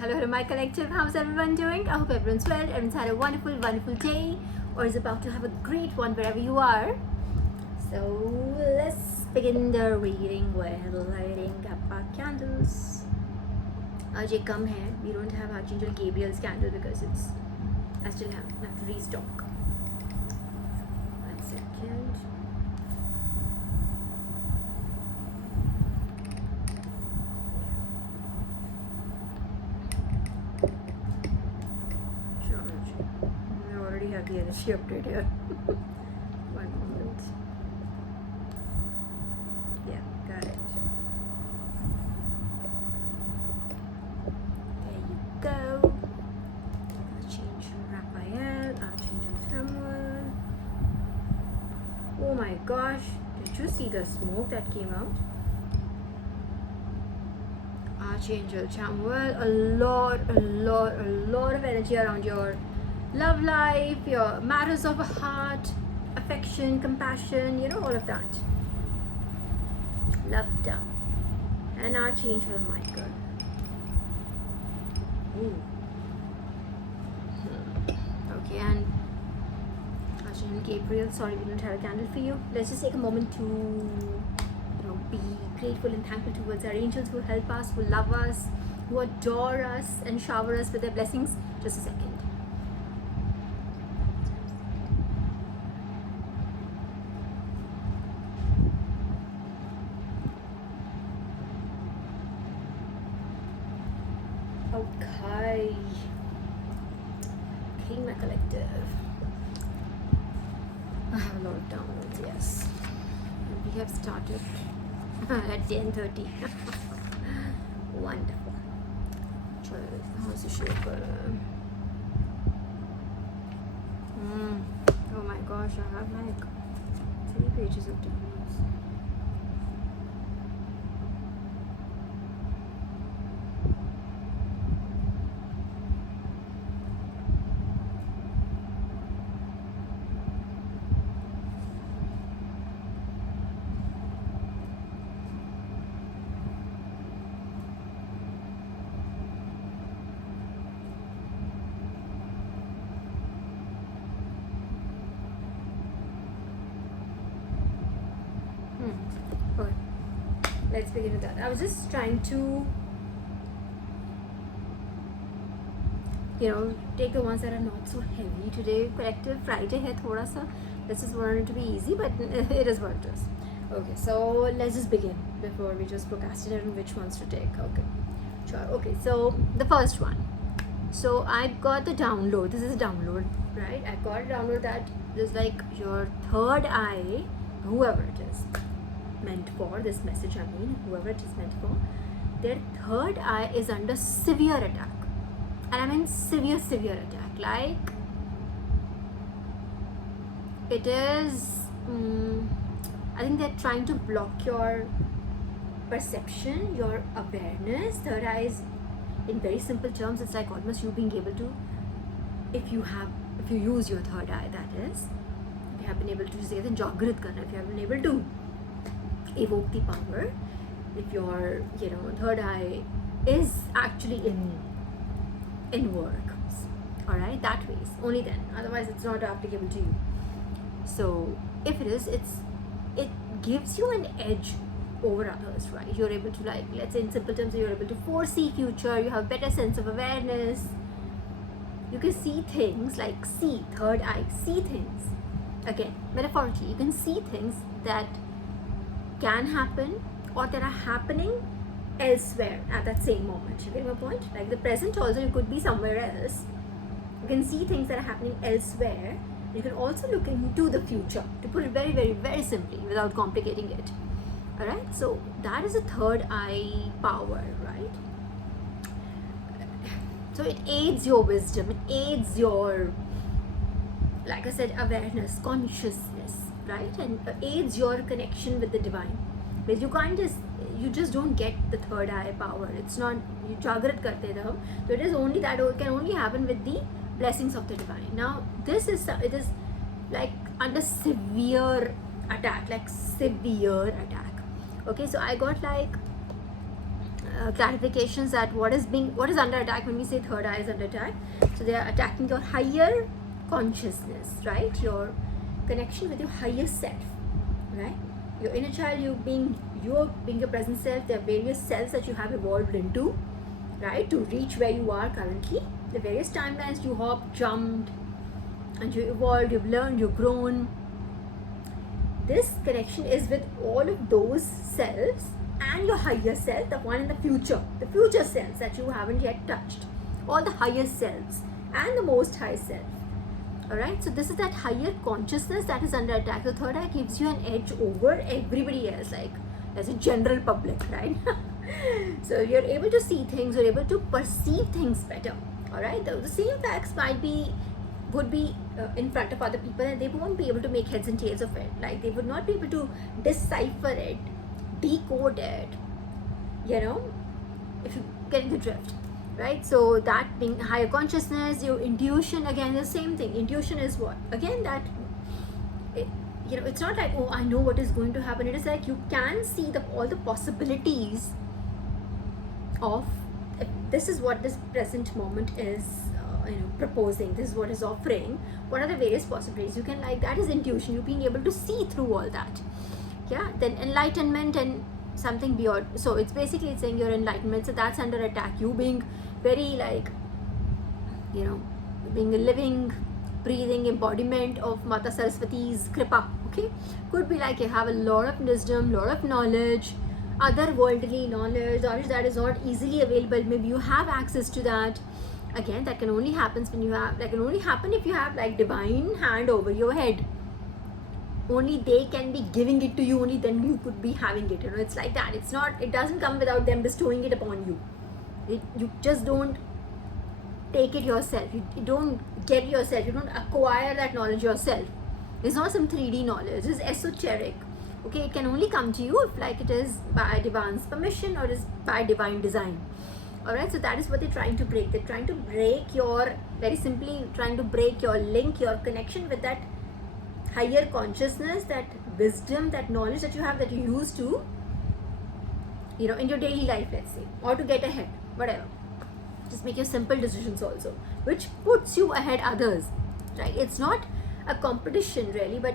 Hello, my collective. How's everyone doing? I hope everyone's well. Everyone's had a wonderful, wonderful day, or is about to have a great one wherever you are. So let's begin the reading with lighting up our candles. Ajay, come here. We don't have Archangel Gabriel's candle because I still have to restock. 1 second. The energy update here. 1 moment. Yeah, got it. There you go. Archangel Raphael, Archangel Samuel. Oh my gosh, did you see the smoke that came out? Archangel Samuel, a lot of energy around your love life, your matters of a heart, affection, compassion, all of that. Love down. And Archangel Michael. Ooh. Okay, and Archangel Gabriel. Sorry, we don't have a candle for you. Let's just take a moment to be grateful and thankful towards our angels who help us, who love us, who adore us and shower us with their blessings. Just a second. Okay, my collective. I have a lot of downloads, yes. We have started at 10:30. Wonderful. How's the shape? Oh my gosh, I have like 3 pages of downloads. Okay, let's begin with that. I was just trying to, take the ones that are not so heavy today. Collective Friday hai thoda sa. This is wanted to be easy, but it is what it is. Okay, so let's just begin before we just procrastinate on which ones to take. Okay, sure. Okay, so the first one. So I got the download. This is a download, right? I got a download that is like your third eye, whoever it is meant for, this message whoever it is meant for, their third eye is under severe attack. And I mean severe attack. Like, it is, I think they're trying to block your perception, your awareness. Third eye is, in very simple terms, it's like almost you being able to, if you use your third eye, that is, if you have been able to say the jagrat karna, if you have been able to evoke the power, if your third eye is actually in work, all right, that way, only then, otherwise it's not applicable to you. So if it is, it gives you an edge over others, right? You're able to, like, let's say in simple terms, you're able to foresee future, you have better sense of awareness, you can see things, like third eye, see things, again, metaphorically, you can see things that can happen or that are happening elsewhere at that same moment. You get my point? Like the present also, you could be somewhere else. You can see things that are happening elsewhere. You can also look into the future, to put it very, very, very simply without complicating it. Alright, so that is a third eye power, right? So it aids your wisdom, it aids your, like I said, awareness, consciousness, right? And aids your connection with the divine. Because you just don't get the third eye power. It's not, you jagrat karte raho. So it is only that, it can only happen with the blessings of the divine. Now, it is like under severe attack, Okay, so I got like clarifications that what is under attack when we say third eye is under attack. So they are attacking your higher consciousness, right? Your connection with your higher self, right? Your inner child, you being your present self. There are various selves that you have evolved into, right, to reach where you are currently. The various timelines you hopped, jumped, and you evolved, you've learned, you've grown. This connection is with all of those selves and your higher self, the one in the future selves that you haven't yet touched, all the higher selves and the most high self. Alright, so this is that higher consciousness that is under attack. The third eye gives you an edge over everybody else, like as a general public, right? So you're able to see things, you're able to perceive things better. Alright, the same facts would be in front of other people, and they won't be able to make heads and tails of it. Like they would not be able to decipher it, decode it, you know, if you get the drift, right? So that being higher consciousness, your intuition, again the same thing. Intuition is what? Again, that it's not like, oh, I know what is going to happen. It is like you can see all the possibilities of, if this is what this present moment is proposing, this is what is offering, what are the various possibilities you can, like, that is intuition. You being able to see through all that. Yeah, then enlightenment and something beyond. So it's basically saying your enlightenment, so that's under attack. You being very, like, being a living, breathing embodiment of Mata Saraswati's kripa. Okay, could be like you have a lot of wisdom, lot of knowledge, otherworldly knowledge that is not easily available. Maybe you have access to that. Again, that can only happen if you have like divine hand over your head. Only they can be giving it to you, only then you could be having it. It's like that. It doesn't come without them bestowing it upon you. You just don't take it yourself. You don't get yourself. You don't acquire that knowledge yourself. It's not some 3D knowledge. It's esoteric. Okay, it can only come to you if, like, it is by divine's permission or is by divine design. Alright, so that is what they're trying to break. They're trying to break your, very simply trying to break your link, your connection with that higher consciousness, that wisdom, that knowledge that you have, that you use to, in your daily life, let's say, or to get ahead, whatever. Just make your simple decisions also, which puts you ahead others, right? It's not a competition really, but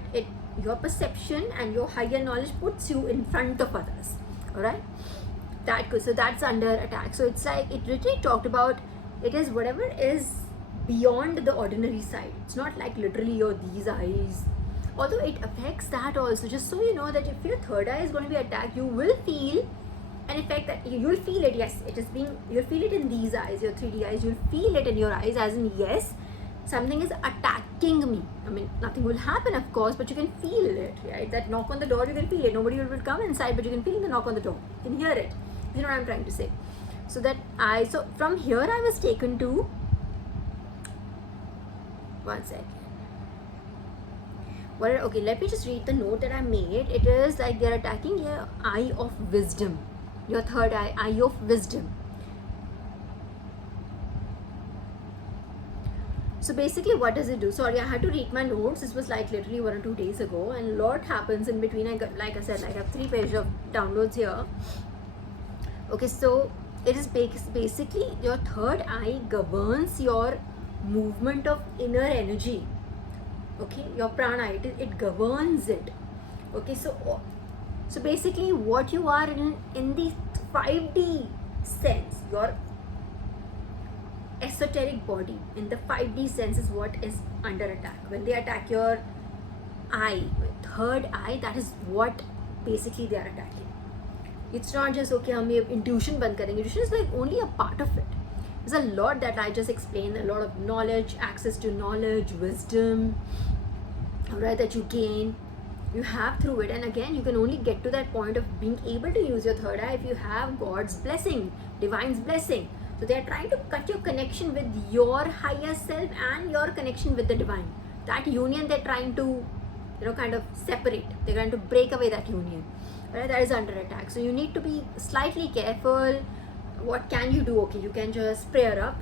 your perception and your higher knowledge puts you in front of others. Alright, so that's under attack. So it's like, it literally talked about, it is whatever is beyond the ordinary side. It's not like literally your these eyes, although it affects that also. Just so you know that if your third eye is going to be attacked, you will feel an effect, that you'll feel it. Yes, you'll feel it in these eyes, your 3D eyes. You'll feel it in your eyes, as in, yes, something is attacking me. I mean, nothing will happen, of course, but you can feel it, right? That knock on the door, you can feel it. Nobody will come inside, but you can feel the knock on the door. You can hear it. You know what I'm trying to say? So from here I was taken to, one second. Okay, let me just read the note that I made. It is like they're attacking your eye of wisdom, your third eye of wisdom. So basically, what does it do? Sorry, I had to read my notes. This was like literally 1 or 2 days ago, and a lot happens in between. Like I said, I have 3 pages of downloads here. Okay, so it is basically your third eye governs your movement of inner energy. Okay, your prana, it governs it. Okay, so basically what you are in the 5D sense, your esoteric body in the 5D sense is what is under attack. When they attack your eye, third eye, that is what basically they are attacking. It's not just, okay, hum ye intuition band karenge. Intuition is like only a part of it. There's a lot that I just explained, a lot of knowledge, access to knowledge, wisdom, right, that you gain, you have through it. And again, you can only get to that point of being able to use your third eye if you have God's blessing, divine's blessing. So they are trying to cut your connection with your higher self and your connection with the divine. That union they're trying to, kind of separate. They're trying to break away that union. Right? That is under attack. So you need to be slightly careful. What can you do? Okay, you can just prayer up.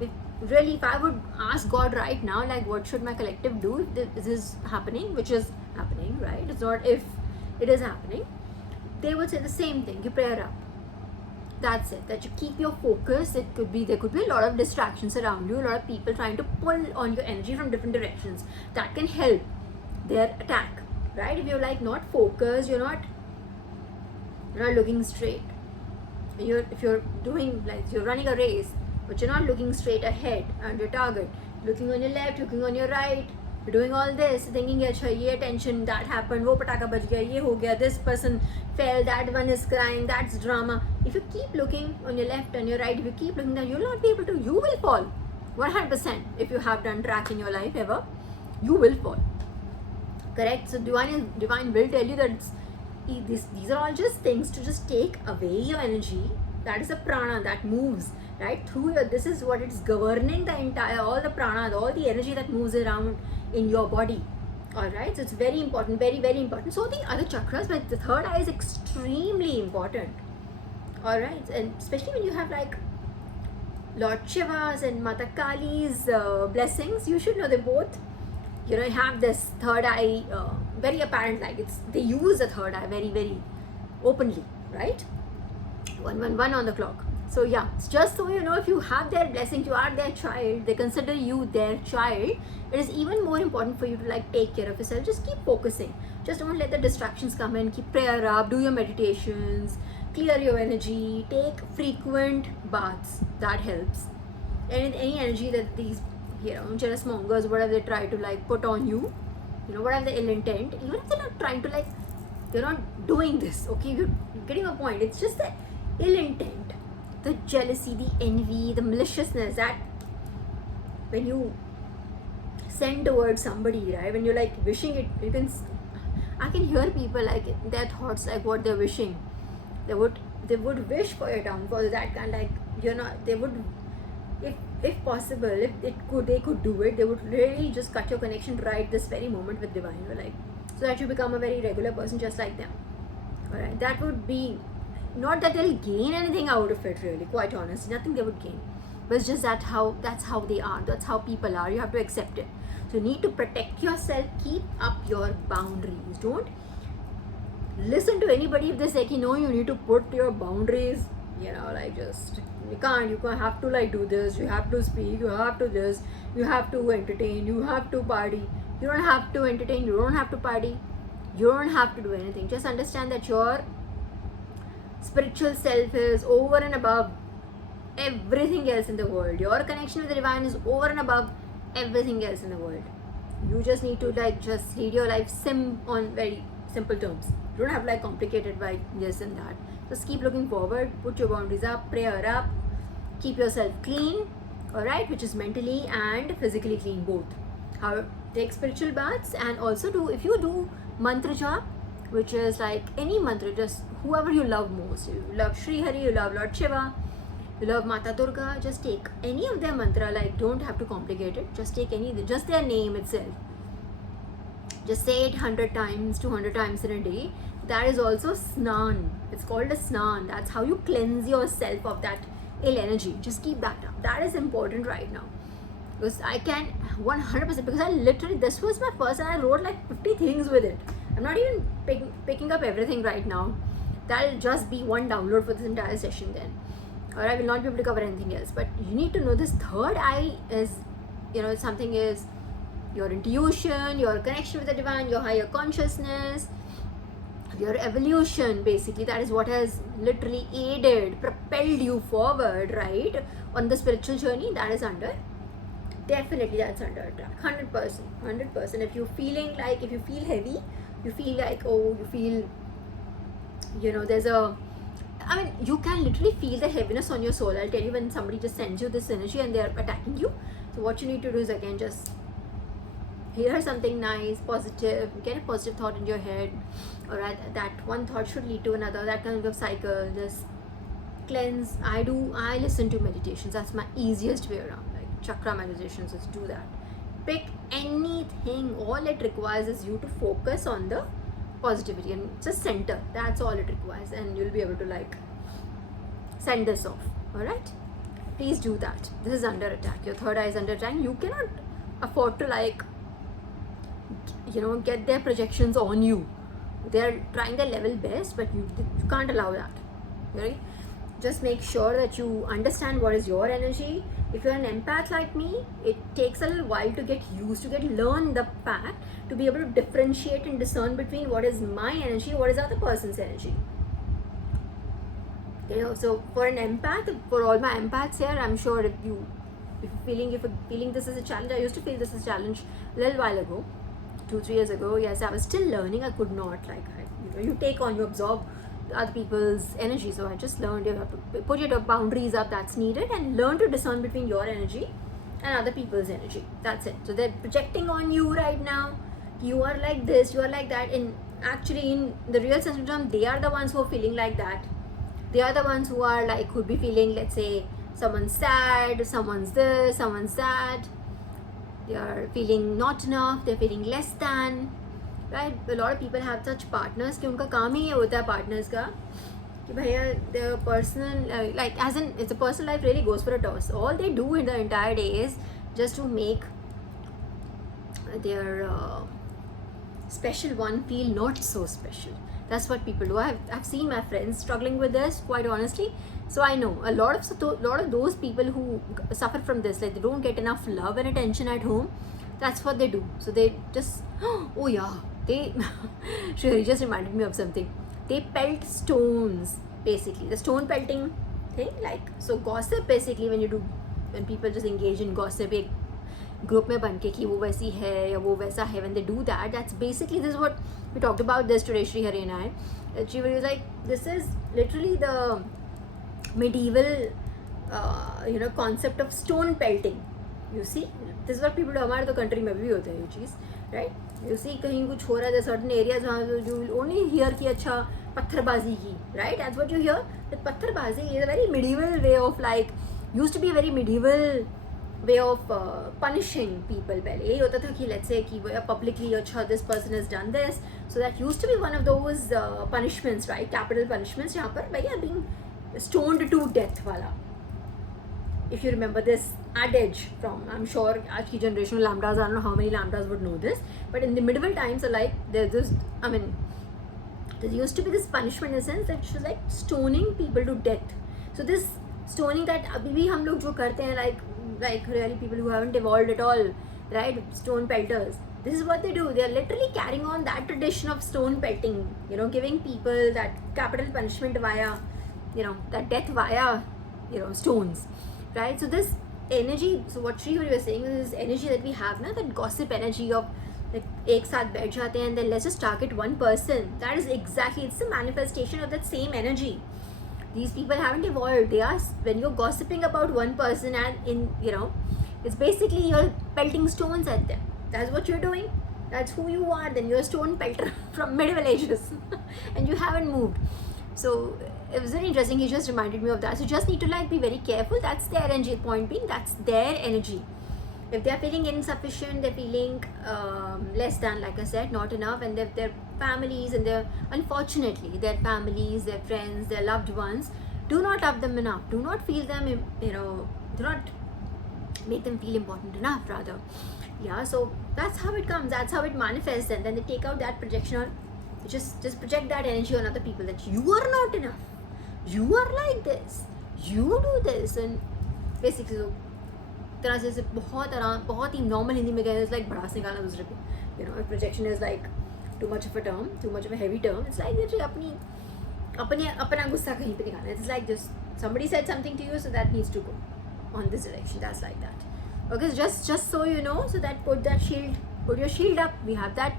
If I would ask God right now, like, what should my collective do if this is happening, which is happening, right? It's not if it is happening. They would say the same thing. You prayer up. That's it, that you keep your focus. There could be a lot of distractions around you, a lot of people trying to pull on your energy from different directions. That can help their attack, right? If you're like not focused, you're not looking straight. If you're doing, like, you're running a race, but you're not looking straight ahead at your target, looking on your left, looking on your right, you're doing all this, thinking, अच्छा ये attention, that happened, वो पटाखा बज गया, ये हो गया, this person fell, that one is crying, that's drama. If you keep looking on your left and your right, if you keep looking down, you'll not be able to, you will fall 100%. If you have done track in your life ever, you will fall. Correct? So divine will tell you that these are all just things to just take away your energy. That is a prana that moves right through your, this is what it's governing the entire, all the prana, all the energy that moves around in your body. All right, so it's very important, very, very important. So the other chakras, but the third eye is extremely important. All right, and especially when you have like Lord Shiva's and Mata Kali's blessings, you should know they both, have this third eye very apparent, like they use the third eye very, very openly, right? 111 on the clock. So yeah, it's just so you know, if you have their blessings, you are their child, they consider you their child, it is even more important for you to like take care of yourself. Just keep focusing, just don't let the distractions come in. Keep prayer up, do your meditations, clear your energy, take frequent baths, that helps. And any energy that these jealous mongers, whatever they try to like put on you, whatever the ill intent, even if they're not trying to like, they're not doing this, okay, you're getting a point, it's just the ill intent, the jealousy, the envy, the maliciousness that when you send towards somebody, right, when you're like wishing it, I can hear people like their thoughts, like what they're wishing, they would wish for your downfall, that kind, like they would, if possible, if they could do it, they would really just cut your connection right this very moment with divine, like, so that you become a very regular person just like them. All right, that would be, not that they'll gain anything out of it, really, quite honestly, nothing they would gain, but it's just that's how they are, that's how people are, you have to accept it. So you need to protect yourself, keep up your boundaries, don't listen to anybody if they say, no, you need to put your boundaries, like, just you can't have to like do this, you have to speak, you have to this, you have to entertain, you have to party. You don't have to entertain, you don't have to party, you don't have to do anything. Just understand that your spiritual self is over and above everything else in the world. Your connection with the divine is over and above everything else in the world. You just need to like just lead your life on very simple terms. You don't have like complicated by this and that. Just keep looking forward, put your boundaries up, prayer up, keep yourself clean, alright, which is mentally and physically clean both. How take spiritual baths, and also if you do mantra jap, which is like any mantra, just whoever you love most. You love Sri Hari, you love Lord Shiva, you love Mata Durga, just take any of their mantra, like don't have to complicate it, just take just their name itself. Just say it 100 times, 200 times in a day. That is also snan. It's called a snan. That's how you cleanse yourself of that ill energy. Just keep that up. That is important right now. Because I can 100%, because I literally, this was my first and I wrote like 50 things with it. I'm not even picking up everything right now. That'll just be one download for this entire session then. Or I will not be able to cover anything else. But you need to know this third eye is, something is your intuition, your connection with the divine, your higher consciousness, your evolution. Basically, that is what has literally propelled you forward, right, on the spiritual journey. That is under, definitely that's under attack, 100%. If you feel heavy, you feel like, you feel, there's you can literally feel the heaviness on your soul. I'll tell you, when somebody just sends you this energy and they're attacking you, so what you need to do is, again, just hear something nice, positive, get a positive thought in your head, or that one thought should lead to another, that kind of cycle. Just cleanse. I listen to meditations. That's my easiest way around, like chakra meditations. Just do that. Pick anything. All it requires is you to focus on the positivity and just center. That's all it requires, and you'll be able to like send this off. All right, please do that. This is under attack. Your third eye is under attack. You cannot afford to like get their projections on you. They're trying their level best, but you can't allow that, right? just make sure that you understand what is your energy. If you're an empath like me, it takes a little while to get used to learn the fact to be able to differentiate and discern between what is my energy, what is other person's energy. So for an empath, for all my empaths here, I'm sure if you're feeling this is a challenge, I used to feel this is a challenge a little while ago, 2-3 years ago. Yes, I was still learning. I could not, you take on, you absorb other people's energy. So I just learned you have to put your boundaries up that's needed and learn to discern between your energy and other people's energy. That's it. So they're projecting on you right now. You are like this, you are like that. And actually, in the real sense of term, they are the ones who are feeling like that. They are the ones who are like, could be feeling, let's say, someone's sad, someone's this, someone's that. They are feeling not enough, they're feeling less than, right? A lot of people have such partners कि उनका काम ही ये होता है partners का कि भैया their personal like as in it's a personal life really goes for a toss. All they do in the entire day is just to make their special one feel not so special. That's what people do. I've seen my friends struggling with this, quite honestly. So I know a lot of those people who suffer from this, like they don't get enough love and attention at home. That's what they do. So they just, oh yeah, they, Shri just reminded me of something. They pelt stones, basically. The stone pelting thing, like, so gossip basically when people just engage in gossip, एक group में बन के कि वो वैसी है या वो वैसा है, when they do that, that's basically, this is what we talked about this today, Shri Hari and I. She was like, this is literally the medieval concept of stone pelting. You see, this is what people do. हमारे तो country में भी होता है ये चीज़, right? You see, कहीं कुछ हो रहा है, certain areas वहाँ you will only hear कि अच्छा पत्थरबाजी की, right? That's what you hear. That पत्थरबाजी is a very medieval way of, like, used to be a very medieval way of punishing people. पहले यही होता था कि let's say कि publicly अच्छा this person has done this, so that used to be one of those punishments, right? Capital punishments जहाँ पर भैया being stoned to death वाला. If you remember this adage from, I'm sure आज की generation lambdas, I don't know how many lambdas would know this, but in the medieval times, like there used to be this punishment in a sense that it was like stoning people to death. So this stoning that अभी भी हम लोग जो करते हैं, like really people who haven't evolved at all, right? Stone pelters. This is what they do. They are literally carrying on that tradition of stone pelting, giving people that capital punishment via, that death via, stones, right? So this energy, so what Shri was saying is this energy that we have now, that gossip energy of like एक साथ बैठ जाते हैं and then let's just target one person. That is exactly, it's a manifestation of that same energy. These people haven't evolved. They are, when you're gossiping about one person and it's basically you're pelting stones at them. That's what you're doing. That's who you are. Then you're a stone pelter from medieval ages and you haven't moved. So it was very interesting. He just reminded me of that. So you just need to be very careful. That's their energy. Point being, that's their energy. If they're feeling insufficient, they're feeling less than, like I said, not enough, and their families and unfortunately, their families, their friends, their loved ones do not love them enough. Do not feel them, do not make them feel important enough, rather. Yeah, so that's how it comes. That's how it manifests, and then they take out that projection, or just project that energy on other people that you are not enough. You are like this. You do this, and basically, so तरह से बहुत ही normal Hindi में कहते हैं, like भड़ास निकालना दूसरे पे. If projection is like too much of a term, too much of a heavy term, it's like अपना गुस्सा कहीं पे निकालना. It's like just somebody said something to you, so that needs to go on this direction. That's like that. Okay, so just so you know, so that put your shield up. We had that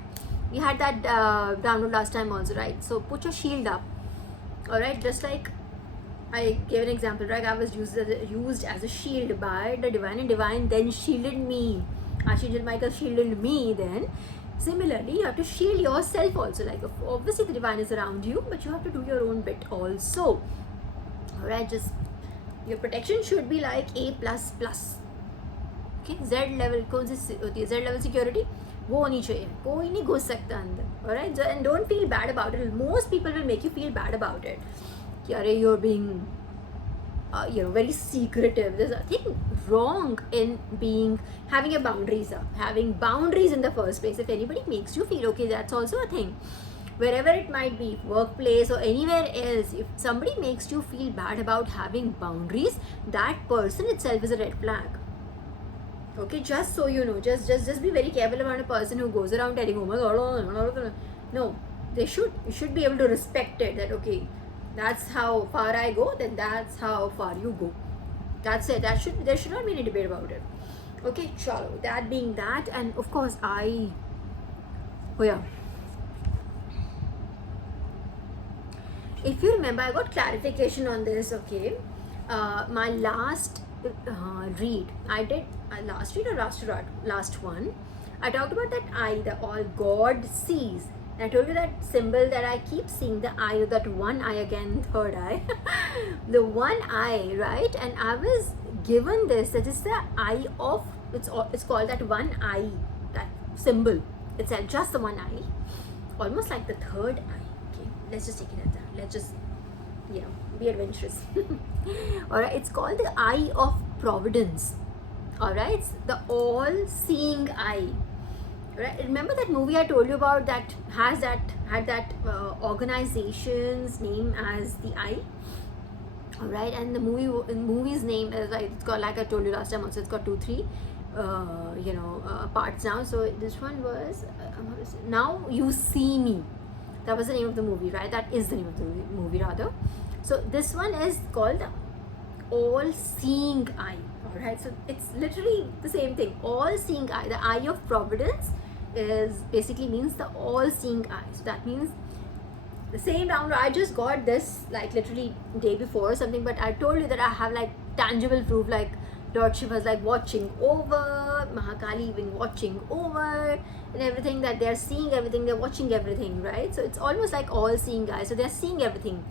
download last time also, right? So put your shield up. All right, just like I gave an example, right? I was used as a shield by the divine, and divine then shielded me. Archangel Michael shielded me then. Similarly, you have to shield yourself also. Like, obviously the divine is around you, but you have to do your own bit also. Alright, just your protection should be like A++. Okay, Z level, कौन सी होती है? Z level security वो होनी चाहिए. कोई नहीं घुस सकता अंदर. Alright, and don't feel bad about it. Most people will make you feel bad about it. You're being very secretive. There's nothing wrong in having your boundaries up, having boundaries in the first place. If anybody makes you feel okay, that's also a thing. wherever it might be, workplace or anywhere else, if somebody makes you feel bad about having boundaries, that person itself is a red flag. Okay, just so you know, just be very careful about a person who goes around telling, oh my god, no, you should be able to respect it, that okay, that's how far I go, then that's how far you go. That's it. There should not be any debate about it. Okay, chalo. That being that, and of course oh yeah, if you remember, I got clarification on this. Okay, my last read, I did last read or last one, I talked about that eye, the all God sees. And I told you that symbol that I keep seeing, the eye, that one eye, again third eye, the one eye, right? And I was given this, that is the eye of, it's called that one eye, that symbol itself, just the one eye, almost like the third eye. Okay, let's just take it at that. Let's just, be adventurous. All right, it's called the eye of Providence. All right, it's the all-seeing eye. Right? Remember that movie I told you about that had that organization's name as the eye. All right, and the movie's name is like, it's got, like I told you last time also, it's got 2-3 parts now. So this one was Now You See Me. That was the name of the movie, right? That is the name of the movie rather. So this one is called the all-seeing eye. All right, so it's literally the same thing. All-seeing eye. The eye of Providence is basically means the all-seeing eye. So that means the same round. I just got this like literally day before or something, but I told you that I have like tangible proof, like Lord Shiva's like watching over, Mahakali even watching over, and everything, that they're seeing everything, they're watching everything, right? So it's almost like all-seeing eye. So they're seeing everything.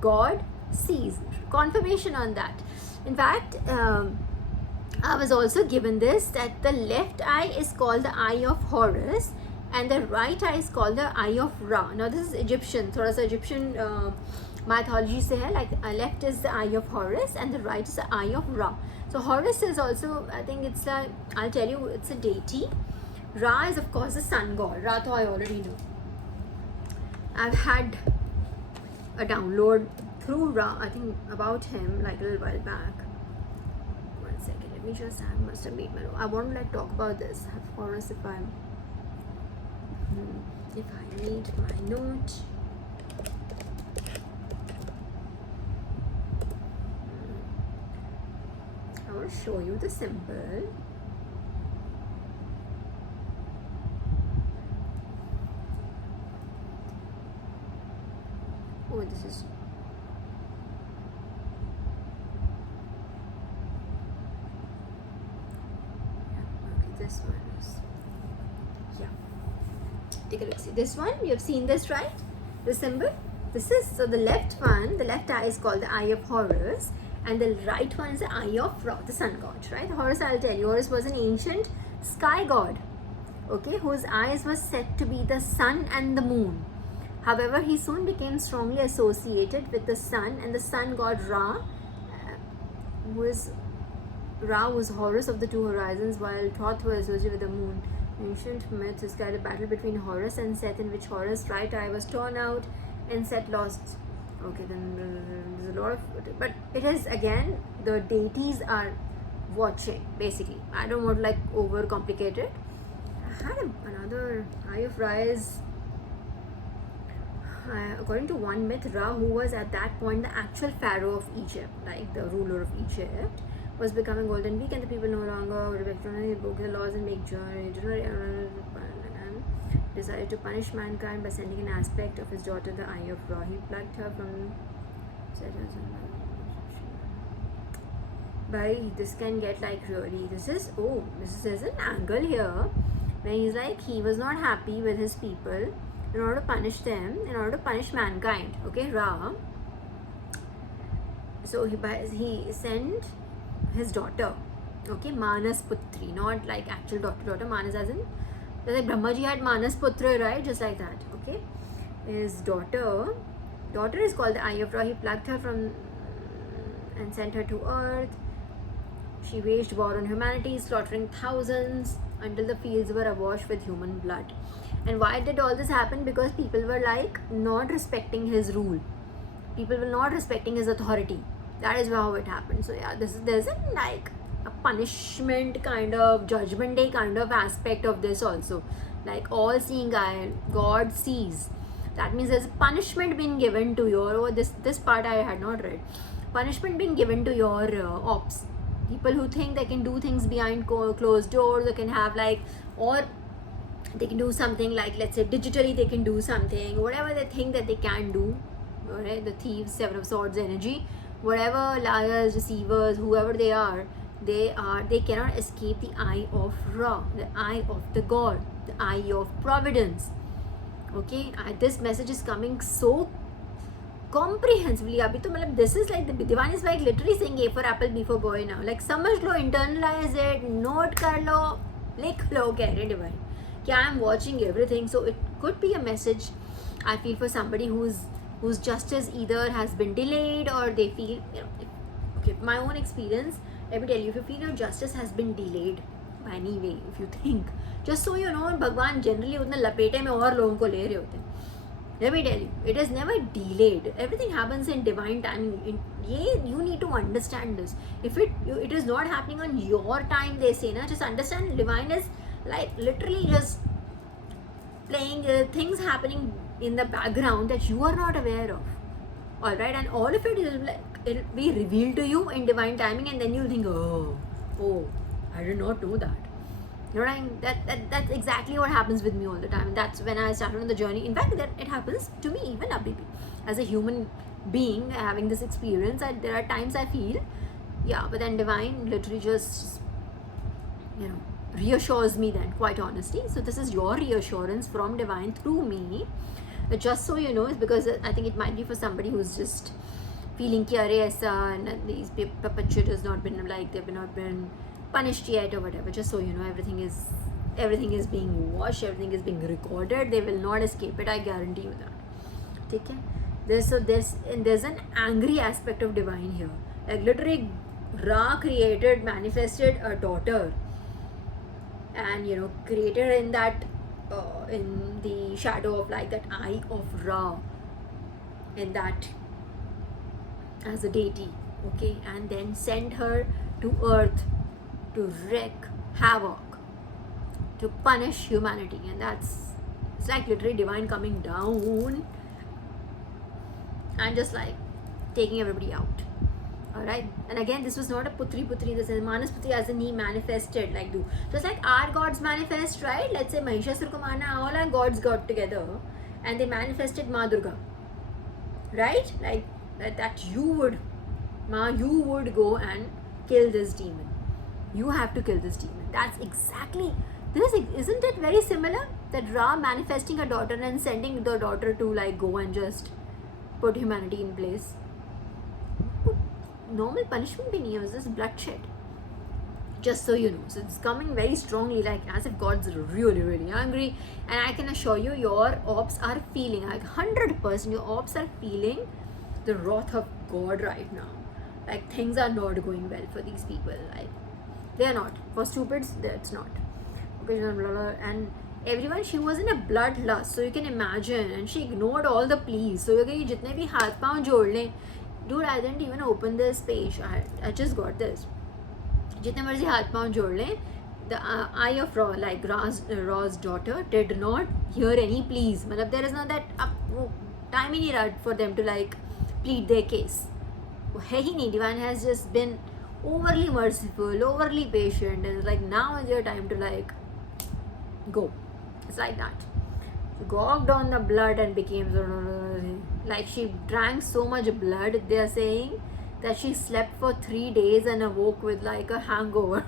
God sees. Confirmation on that. In fact, I was also given this, that the left eye is called the eye of Horus and the right eye is called the eye of Ra. Now this is Egyptian, thoda sa Egyptian mythology se hai, like left is the eye of Horus and the right is the eye of Ra. So Horus is also, I think it's a, I'll tell you, it's a deity. Ra is of course the sun god. Ra to I already know. I've had a download through Ra, I think, about him like a little while back. One second, let me just, I must have made my note. I want to like talk about this. Horus, if I need my note. I want to show you the symbol. Oh, this is, this one is, take a look. See this one, you have seen this, right? The symbol, this is, so the left one, the left eye is called the eye of Horus and the right one is the eye of Ra, the sun god, right? Horus, I'll tell you, Horus was an ancient sky god, okay, whose eyes were said to be the sun and the moon. However, he soon became strongly associated with the sun and the sun god Ra, was Horus of the two horizons, while Thoth was associated with the moon. Ancient myths describe a battle between Horus and Seth, in which Horus' right eye was torn out and Seth lost. Okay, then there's a lot of, but it is again, the deities are watching basically. I don't want to like overcomplicate it. I had another eye of Ra is, according to one myth, Ra, who was at that point the actual pharaoh of Egypt, like the ruler of Egypt, was becoming old and weak, and the people no longer broke the laws and make decided to punish mankind by sending an aspect of his daughter, the eye of Ra. He plucked her from. By this can get like really. This is an angle here where he's like, he was not happy with his people. In order to punish them, in order to punish mankind, okay, Ra. So he sent his daughter, okay, Manas Putri, not like actual daughter, Manas as in, like Brahmaji had Manas Putra, right, just like that, okay. His daughter is called the eye of Ra. He plucked her from and sent her to earth. She waged war on humanity, slaughtering thousands until the fields were awash with human blood. And why did all this happen? Because people were like not respecting his rule. People were not respecting his authority. That is how it happened. So yeah, there's a like a punishment kind of, judgment day kind of aspect of this also. Like all seeing eye, God sees. That means there's a punishment being given to your, oh, this part I had not read. Punishment being given to your ops. People who think they can do things behind closed doors, they can have like, or they can do something like, let's say digitally they can do something, whatever they think that they can do. Right? The thieves, Seven of Swords energy, whatever liars, deceivers, whoever they cannot escape the eye of Ra, the eye of the God, the eye of Providence. Okay, this message is coming so comprehensively. Abhi to matlab, this is like the Divine is like literally saying A for apple, B for boy now. Like समझ लो, internalize it, note कर लो, लिख लो, कह रहे Divine कि I am watching everything. So it could be a message, I feel, for somebody whose justice either has been delayed, or they feel, okay, my own experience, let me tell you, if you feel your justice has been delayed by any way, if you think, just so you know, भगवान generally उतने लपेटे में और लोगों को ले रहे होते हैं. Let me tell you, it is never delayed. Everything happens in divine timing. You need to understand this. If it is not happening on your time, they say, na, just understand divine is like literally just playing things happening in the background that you are not aware of. Alright, and all of it is like, it'll be revealed to you in divine timing, and then you'll think, oh, I did not know that. You know what I mean? That's exactly what happens with me all the time. And that's when I started on the journey. In fact, that it happens to me even Abhi. As a human being having this experience, there are times I feel, yeah, but then divine literally just, reassures me then, quite honestly. So this is your reassurance from divine through me. Just so you know, is because I think it might be for somebody who's just feeling ki arey aisa, and these perpetuate has not been like, they've not been punished yet or whatever. Just so you know, everything is being watched, everything is being recorded. They will not escape it, I guarantee you that. Okay? There's an angry aspect of divine here. Like literally, Ra manifested a daughter, and created in that in the shadow of like that eye of Ra, in that as a deity, okay, and then sent her to earth to wreak havoc, to punish humanity. And it's like literally divine coming down and just like taking everybody out. Alright, and again, this was not a putri, this is Manas Putri as in he manifested, like do. So it's like our gods manifest, right? Let's say Mahishasura ko marna, all our gods got together and they manifested Ma Durga, right? Like that you would go and kill this demon. You have to kill this demon. That's exactly this. Isn't it very similar? That Ra manifesting a daughter and sending the daughter to like go and just put humanity in place. Normal punishment bhi nahi hai, this bloodshed. Just so you know. So it's coming very strongly, like as if God's really, really angry. And I can assure you, your ops are feeling, like 100%, your ops are feeling the wrath of God right now. Like things are not going well for these people. Like they are not. For stupids, that's not. Okay, and everyone, she was in a bloodlust. So you can imagine, and she ignored all the pleas. So you can jitne bhi haath paun jod le. Dude, I didn't even open this page. I just got this. Jitne marzi haath paun jod le. The eye of Ra, like Ra's daughter, did not hear any pleas. Matlab, there is not that time in Iraq for them to like plead their case. Hai hi nahi, divine has just been overly merciful, overly patient, and it's like now is your time to like go. It's like that. She gogged on the blood and became like she drank so much blood. They are saying that she slept for 3 days and awoke with like a hangover.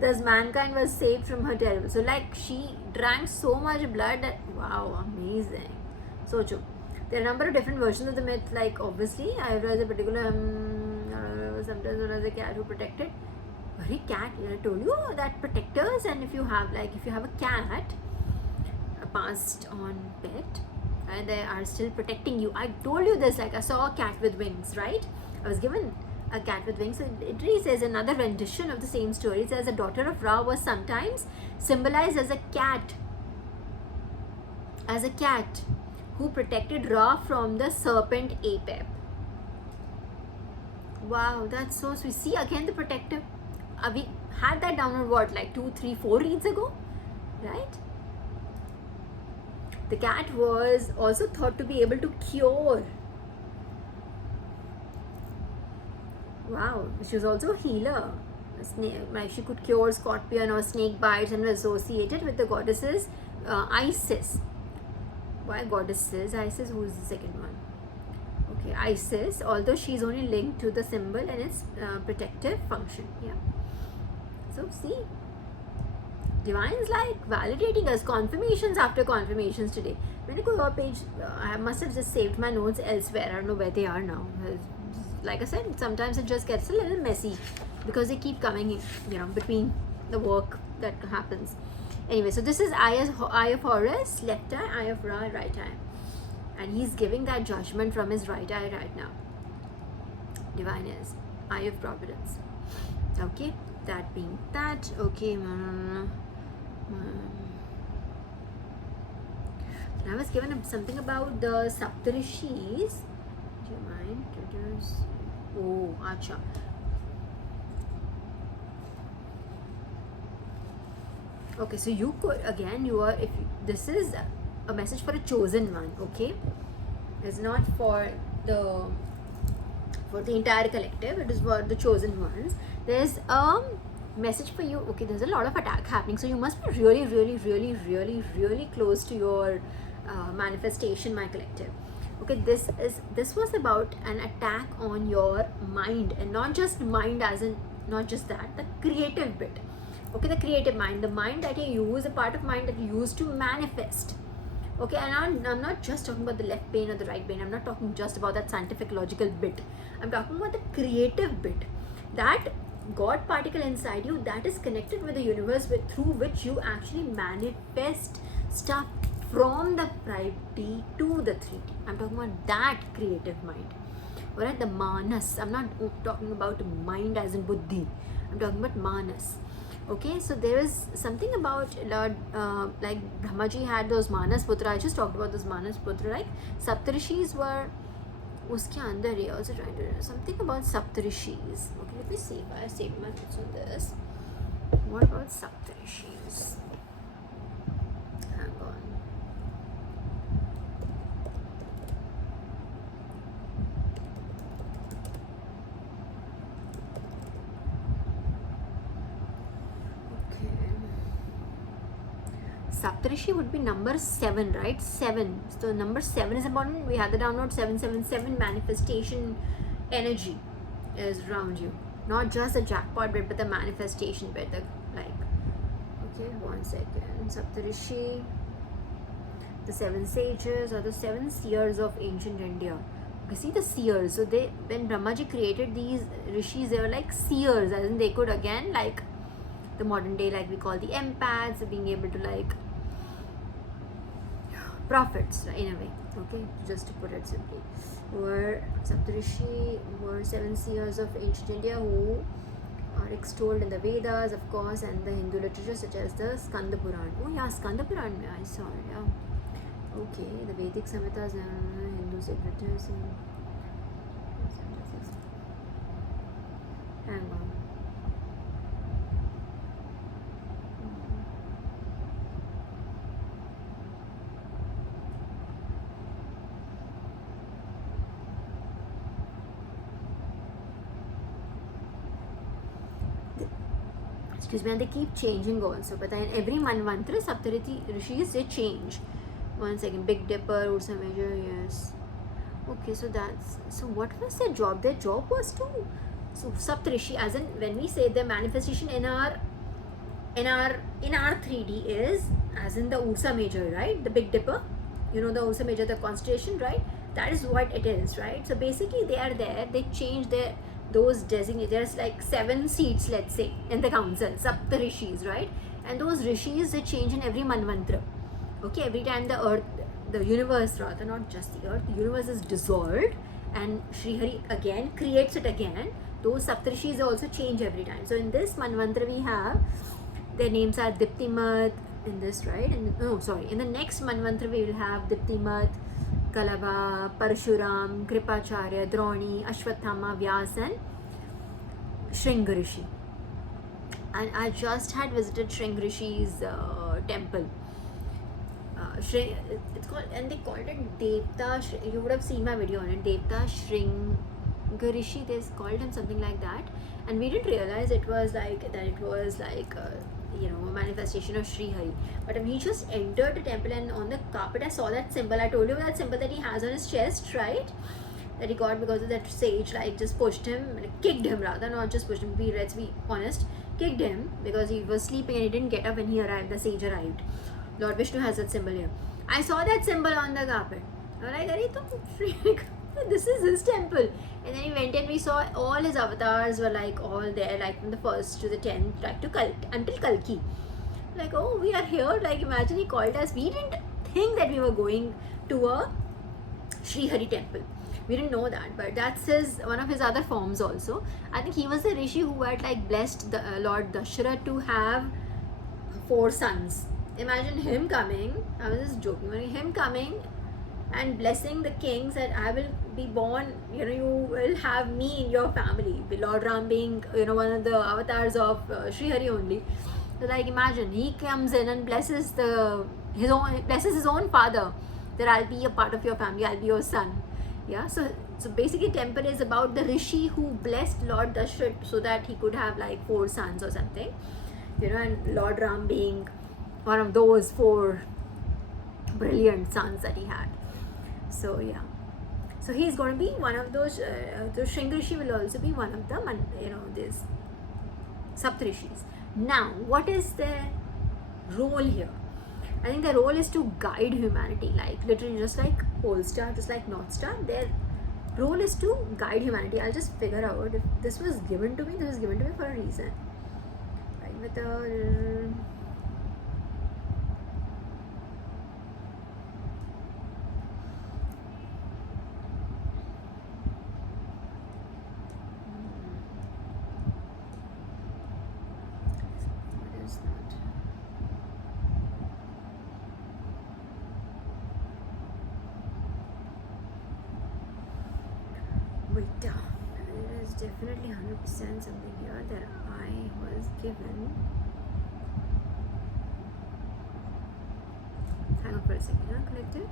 Thus mankind was saved from her terrible. So like she drank so much blood that, wow, amazing. So true. There are a number of different versions of the myth. Like obviously, I read a particular sometimes known as a cat who protected. Very cat. I told you that protectors, and if you have a cat, a passed on pet, and they are still protecting you. I told you this. Like I saw a cat with wings, right? I was given a cat with wings. So it really says another rendition of the same story. It says a daughter of Ra was sometimes symbolized as a cat who protected Ra from the serpent Apep. Wow, that's so sweet. See again the protective. We had that download what, like 2, 3, 4 reads ago, right? The cat was also thought to be able to cure. Wow, she was also a healer. Like she could cure scorpion or snake bites and was associated with the goddesses Isis. Why goddesses? Isis, who's the second one? Okay, Isis, although she's only linked to the symbol and its protective function. Yeah. So see, Divine's like validating us, confirmations after confirmations today. When I go to our page, I must have just saved my notes elsewhere. I don't know where they are now. Like I said, sometimes it just gets a little messy because they keep coming, between the work that happens. Anyway, so this is Eye of Horus, left eye, Eye of Ra, right eye. And he's giving that judgment from his right eye right now. Divine is Eye of Providence. Okay, that being that. Okay. I was given something about the Saptarishis. Do you mind? Oh, acha. Okay, so you could again. This is a message for a chosen one. Okay, it's not for the entire collective. It is for the chosen ones. There's a message for you. Okay, there's a lot of attack happening, so you must be really, really, really, really, really close to your manifestation, my collective. Okay, this was about an attack on your mind, and not just mind as in not just that, the creative bit. Okay, the creative mind, the mind that you use, a part of mind that you use to manifest. Okay, and I'm not just talking about the left brain or the right brain. I'm not talking just about that scientific logical bit. I'm talking about the creative bit, that God particle inside you that is connected with the universe, through which you actually manifest stuff from the 5D to the 3D. I'm talking about that creative mind. Alright, the manas. I'm not talking about mind as in buddhi. I'm talking about manas. Okay, so there is something about like Brahmaji had those manas putra. I just talked about those manas putra. Like Saptarishis were uske andar he also trying to do something about Saptarishis. Okay, let me see if I saved my notes on this. What about Saptarishis? Hang on. Saptarishi would be number 7, right? 7. So number 7 is important. We had the download 777. Manifestation energy is around you. Not just the jackpot bit, but the manifestation bit. Okay, 1 second. Saptarishi, the 7 sages or the 7 seers of ancient India. Okay, see the seers. So when Brahmaji created these rishis, they were like seers, as in they could again, like the modern day, like we call the empaths, being able to like prophets in a way. Okay, just to put it simply, were Saptarishi were 7 seers of ancient India who are extolled in the Vedas, of course, and the Hindu literature such as the Skanda Puran. Oh yeah, Skanda Puran, I saw it. Yeah. Okay, the Vedic Samhitas and Hindu scriptures. Hang on. Excuse me, and they keep changing also. But in every mantra, Saptariti Rishis, they change. 1 second. Big Dipper, Ursa Major, yes. Okay, so what was their job? Their job was to, so Saptarishi, as in when we say the manifestation in our 3D is as in the Ursa Major, right? The Big Dipper, the Ursa Major, the constellation, right? That is what it is, right? So basically they are there, they change those designated, there's like 7 seats, let's say, in the council, Sapta Rishis, right? And those Rishis, they change in every mantra. Okay, every time the universe, rather, not just the earth, the universe is dissolved and Sri Hari again creates it again. those Saptarishis also change every time. So in this Manvantara we have, their names are Diptimat in this, right? And in the next Manvantara we will have Diptimat, Kalava, Parshuram, Kripacharya, Droni, Ashwathama, Vyas and Shringarishi. And I just had visited Shringarishi's temple. It's called, and they called it Devta. You would have seen my video on it. Devta Shringarishi. They called him something like that, and we didn't realize it was like that. It was like a manifestation of Sri Hari. But he just entered the temple, and on the carpet I saw that symbol. I told you that symbol that he has on his chest, right? That he got because of that sage, like just pushed him, kicked him rather, not just pushed him. Let's be honest, kicked him because he was sleeping and he didn't get up when he arrived. The sage arrived. Lord Vishnu has that symbol here. I saw that symbol on the carpet. I was like, this is his temple. And then he went and we saw all his avatars were like all there, like from the 1st to the 10th, like until Kalki. Like, oh, we are here. Like, imagine he called us. We didn't think that we were going to a Sri Hari temple. We didn't know that, but that's one of his other forms also. I think he was the rishi who had like blessed the Lord Dasharath to have 4 sons. Imagine him coming, I was just joking, him coming and blessing the king, said, I will be born, you will have me in your family. Lord Ram being, one of the avatars of Sri Hari only. So like imagine, he comes in and blesses his own father, that I'll be a part of your family, I'll be your son. Yeah, so basically temple is about the rishi who blessed Lord Dasharath so that he could have like 4 sons or something. And Lord Ram being one of those 4 brilliant sons that he had. So yeah, so he's going to be one of those. The Shringarishi will also be one of them, and these Saptarishis. Now, what is their role here? I think their role is to guide humanity, like literally just like Pole Star, just like North Star. Their role is to guide humanity. I'll just figure out if this was given to me. This was given to me for a reason. Right, with the there is definitely 100% something here that I was given. Hang on for a second, collective.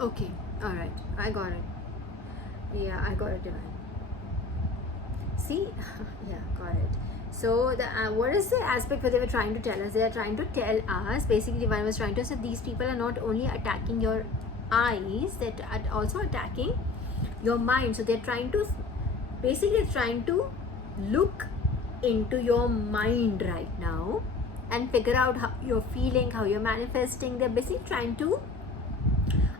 Okay, alright, I got it. Yeah, I got it, Divine. See? Yeah, got it. So, what is the aspect that they were trying to tell us? They are trying to tell us, basically Divine was trying to say these people are not only attacking your eyes, they're also attacking your mind. So, they're trying to, look into your mind right now and figure out how you're feeling, how you're manifesting. They're basically trying to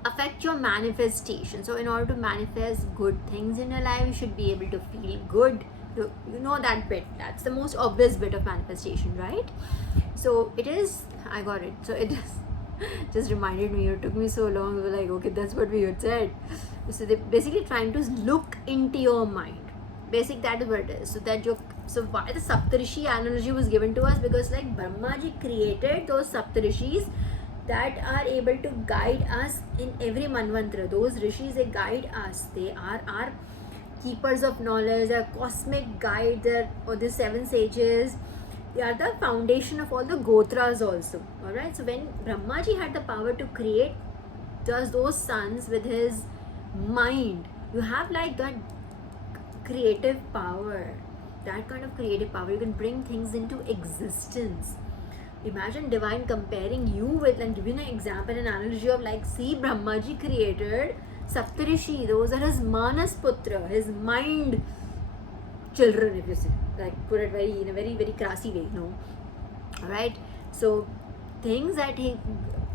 affect your manifestation. So in order to manifest good things in your life, you should be able to feel good. You know that bit. That's the most obvious bit of manifestation, right? So it is, I got it. So it is just reminded me, it took me so long. We were like, okay, that's what we had said. So they're basically trying to look into your mind. That is what it is. So why the Saptarishi analogy was given to us? Because like Brahmaji created those Saptarishis that are able to guide us in every manvantara. Those rishis, they guide us. They are our keepers of knowledge, they're cosmic guides, or the 7 sages. They are the foundation of all the gotras also. Alright, so when Brahmaji had the power to create those sons with his mind, you have like that creative power, that kind of creative power. You can bring things into existence. Imagine divine comparing you with, and giving an example, an analogy of like, see, Brahmaji created Saptarishi, those are his Manas Putra, his mind children, if you say, like put it very in a very, very crassy way, no? Alright? So things that he,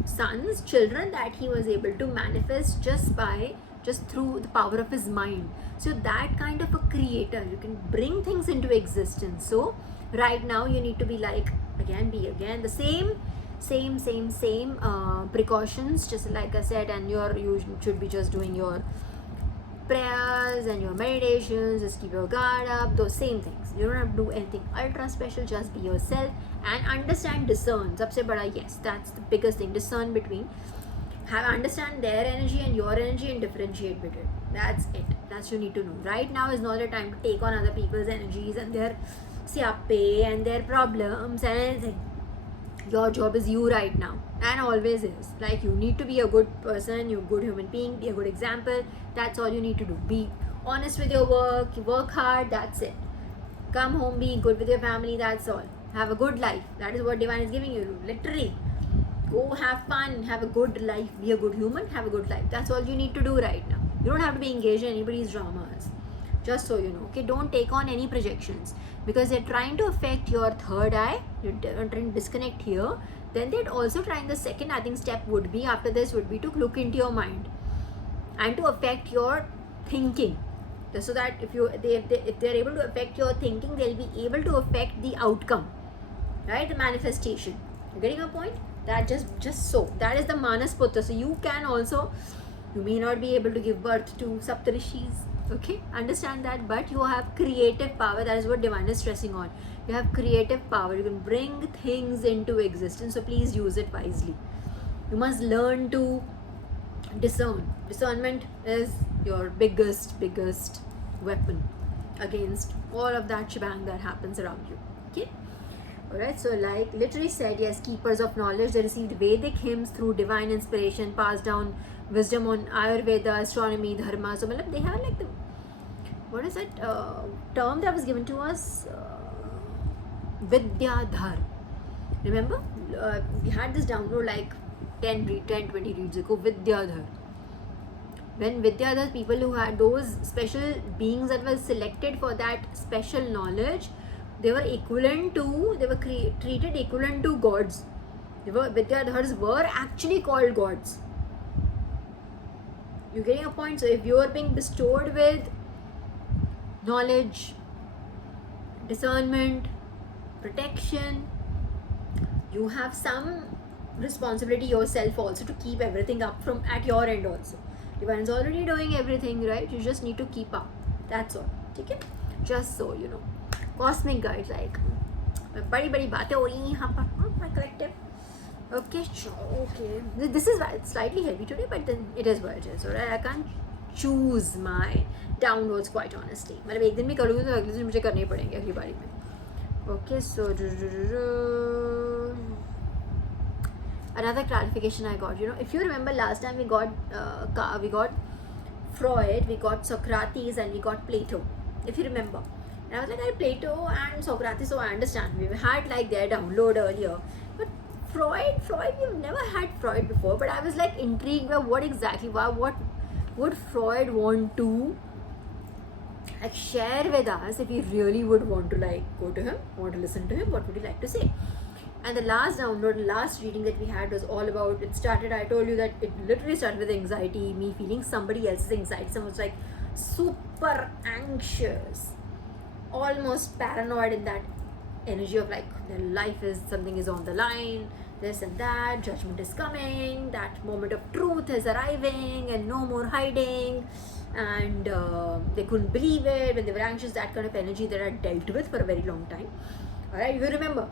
sons, children that he was able to manifest just through the power of his mind. So that kind of a creator, you can bring things into existence. So right now you need to be like, again the same precautions, just like I said, and you should be just doing your prayers and your meditations, just keep your guard up, those same things. You don't have to do anything ultra special, just be yourself and understand, discern. Sabse bada, yes, that's the biggest thing, discern between, understand their energy and your energy and differentiate between. That's it. That's you need to know. Right now is not the time to take on other people's energies and their siape and their problems and anything. Your job is you right now, and always is. Like, you need to be a good person, you're a good human being, be a good example. That's all you need to do. Be honest with your work, you work hard, that's it. Come home, be good with your family, that's all. Have a good life. That is what divine is giving you, literally. Go have fun, have a good life, be a good human, have a good life. That's all you need to do right now. You don't have to be engaged in anybody's dramas. Just so you know, okay? Don't take on any projections, because they're trying to affect your third eye. You're trying to disconnect here. Then they're also trying, the second, I think, step would be, after this, would be to look into your mind and to affect your thinking. So that if they're able to affect your thinking, they'll be able to affect the outcome, right? The manifestation. You getting a point? That just so. That is the Manas Putra. So you can also, you may not be able to give birth to Saptarishis, okay? Understand that, but you have creative power. That is what divine is stressing on. You have creative power. You can bring things into existence. So please use it wisely. You must learn to discern. Discernment is your biggest weapon against all of that shebang that happens around you, okay? Alright, so like literally said, yes, keepers of knowledge, they received Vedic hymns through divine inspiration, passed down wisdom on Ayurveda, astronomy, dharma. So they have like the, what is that term that was given to us? Vidyadhar. Remember? We had this download like 20 reads ago, Vidyadhar. When Vidyadhar, people who had those special beings that were selected for that special knowledge, they were equivalent to, they were treated equivalent to gods. Vidyadhars were actually called gods. You're getting a point? So if you are being bestowed with knowledge, discernment, protection, you have some responsibility yourself also to keep everything up from at your end also. Divine is already doing everything, right? You just need to keep up. That's all. Okay? Just so you know. Cosmic guides, like badi baatein ho rahi hain yahan par, my collective. Okay, okay. This is slightly heavy today, but then it is what it is. Alright, I can't choose my downloads, quite honestly. मतलब एक दिन भी करूँगी तो अगले दिन मुझे करने पड़ेंगे अगली बारी में. Okay, so another clarification I got. You know, if you remember last time we got Freud, we got Socrates, and we got Plato. If you remember. And I was like, Plato and Socrates, so I understand. We had like their download earlier. But Freud, we've never had Freud before. But I was like intrigued by what would Freud want to like share with us if we really would want to like go to him, want to listen to him. What would he like to say? And the last download, last reading that we had was all about, it started, I told you that it literally started with anxiety, me feeling somebody else's anxiety. Someone was like super anxious, almost paranoid, in that energy of like their life is, something is on the line, this and that, judgment is coming, that moment of truth is arriving and no more hiding, and they couldn't believe it when they were anxious. That kind of energy that I dealt with for a very long time. Alright, you remember,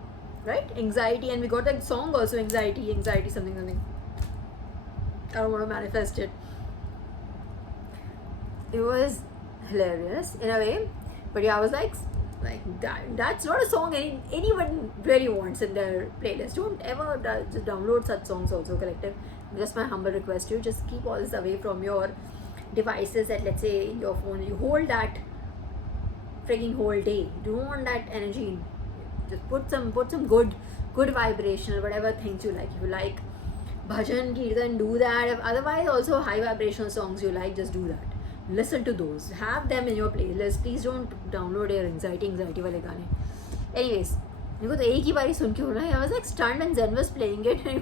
right? Anxiety, and we got that song also, anxiety, something. I don't want to manifest it. It was hilarious in a way, but yeah, I was like that's not a song anyone really wants in their playlist. Don't ever just download such songs also, collective. Just my humble request to you, just keep all this away from your devices. That, let's say, in your phone, you hold that frigging whole day. You don't want that energy. Just put some good vibrational, whatever things you like. If you like bhajan, kirtan, do that. If otherwise also high vibrational songs you like, just do that. Listen to those. Have them in your playlist. Please don't download your anxiety वाले गाने. Anyways, मेरे को तो एक ही बारी सुन के होना. I was like stunned and Zen was playing it and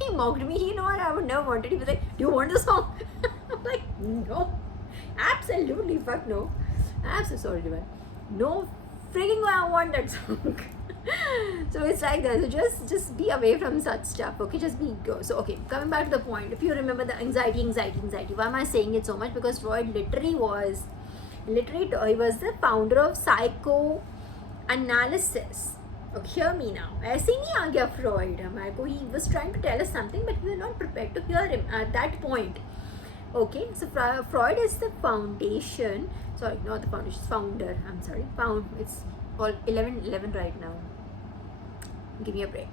he mocked me. You know what? I would never want it. He was like, "Do you want the song?" I'm like, "No, absolutely fuck no. I'm so sorry, Divine. No frigging I want that song." So it's like that. So just be away from such stuff. Okay, just be go. So okay, coming back to the point. If you remember the anxiety. Why am I saying it so much? Because Freud he was the founder of psychoanalysis. Okay, hear me now. ऐसे नहीं आ गया Freud हमारे को. He was trying to tell us something, but we were not prepared to hear him at that point. Okay, so Freud is the foundation. Sorry, not the foundation. Founder. I'm sorry. It's all 11 right now. Give me a break.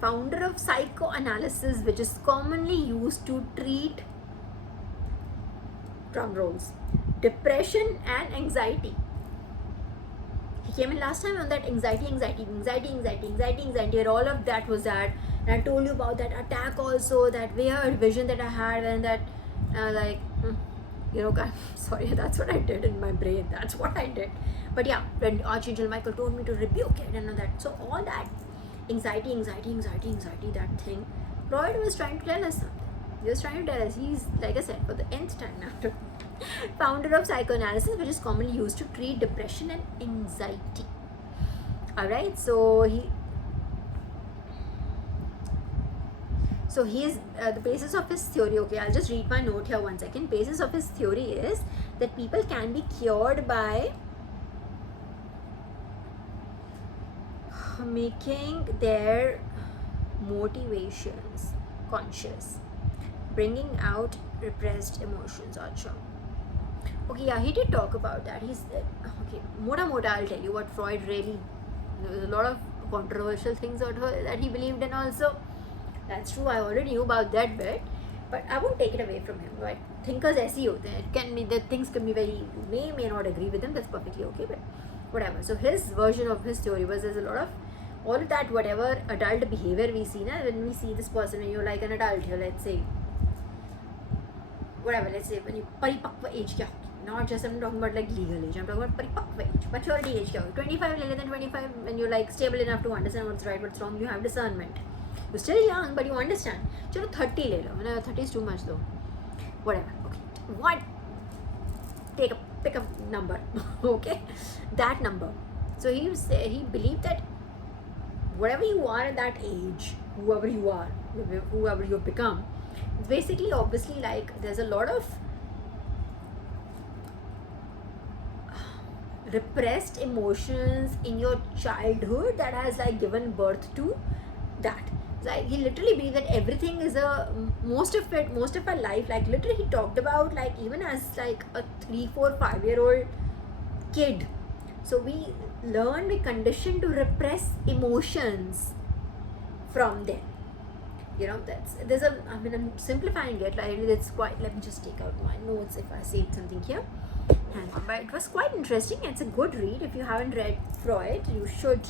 Founder of psychoanalysis, which is commonly used to treat, drum rolls, depression and anxiety. He came in last time on that anxiety, and all of that was that. And I told you about that attack also, that weird vision that I had, and that sorry, that's what I did in my brain. That's what I did. But yeah, when Archangel Michael told me to rebuke it and all that, so all that anxiety, that thing, Freud was trying to tell us something. He was trying to tell us, he's, like I said, for the nth time now, founder of psychoanalysis, which is commonly used to treat depression and anxiety. Alright, so he is the basis of his theory. Okay, I'll just read my note here 1 second. Basis of his theory is that people can be cured by making their motivations conscious, bringing out repressed emotions. Okay, yeah, he did talk about that. He said, okay, mota I'll tell you what Freud really, there was a lot of controversial things that he believed in also. That's true, I already knew about that bit, but I won't take it away from him. Right? Thinkers ऐसे ही होते हैं. It can be that things can be very, you may not agree with him, that's perfectly okay, but whatever. So his version of his theory was, there's a lot of all of that, whatever adult behavior we see now, when we see this person, when you're like an adult here, let's say when you paripakva age kya hogi, not just I'm talking about like legal age, I'm talking about paripakva age, maturity age kya hogi, 25, less than 25, when you're like stable enough to understand what's right, what's wrong, you have discernment. You're still young, but you understand. Chalo 30 le lo. 30 is too much though. Whatever. Okay. What? Pick a number. Okay? That number. So he believed that whatever you are at that age, whoever you are, whoever you've become, it's basically obviously like there's a lot of repressed emotions in your childhood that has like given birth to that. Like he literally believed that everything is most of our life, like literally he talked about like even as like a 3, 4, 5-year-old kid. So we conditioned to repress emotions from them. You know, I'm simplifying it, like it's quite, let me just take out my notes if I saved something here. Hang on, but it was quite interesting. It's a good read. If you haven't read Freud, you should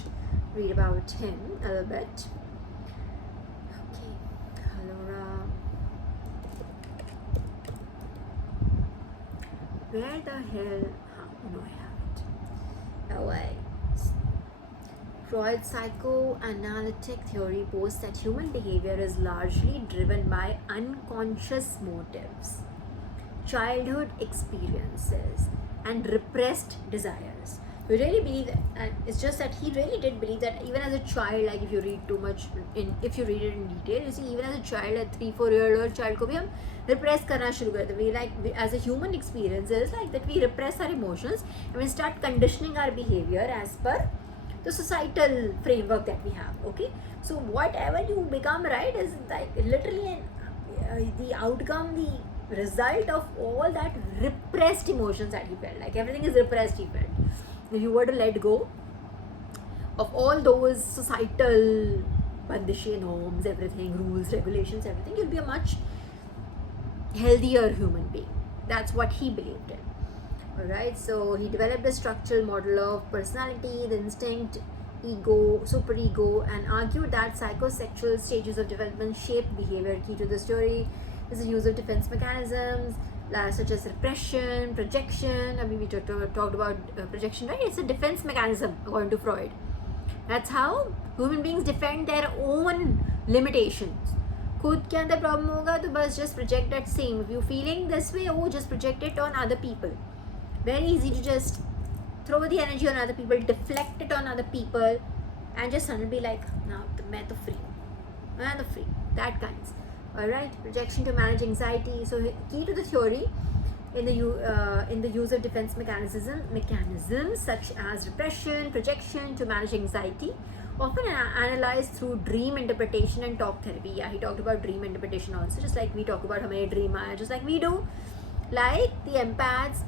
read about him a little bit. Where the hell? No, I haven't. Oh, wait. Freud's psychoanalytic theory posits that human behavior is largely driven by unconscious motives, childhood experiences, and repressed desires. We really believe that, and it's just that he really did believe that even as a child, like if you read if you read it in detail, you see even as a child, a 3-4-year-old child को भी हम repress करना शुरू करते हैं. We as a human experience is like that we repress our emotions and we start conditioning our behavior as per the societal framework that we have. Okay, so whatever you become, right, is like literally the outcome, the result of all that repressed emotions that he felt. Like everything is repressed, he felt. If you were to let go of all those societal bandishe norms, everything, rules, regulations, everything, you'll be a much healthier human being. That's what he believed in. Alright, so he developed a structural model of personality, the instinct, ego, superego, and argued that psychosexual stages of development shape behavior. Key to the story is the use of defense mechanisms such as repression, projection. I mean, we talked about projection, right? It's a defense mechanism according to Freud. That's how human beings defend their own limitations. खुद के अंदर problem होगा तो बस just project that same. If you're feeling this way, oh, just project it on other people. Very easy to just throw the energy on other people, deflect it on other people, and just suddenly be like, now मैं तो free, I'm free. That kinds. Alright, projection to manage anxiety. So key to the theory in the use of defense mechanisms such as repression, projection to manage anxiety, often analyzed through dream interpretation and talk therapy. Yeah, he talked about dream interpretation also, just like we talk about हमें dream आया, just like we do, like the empaths.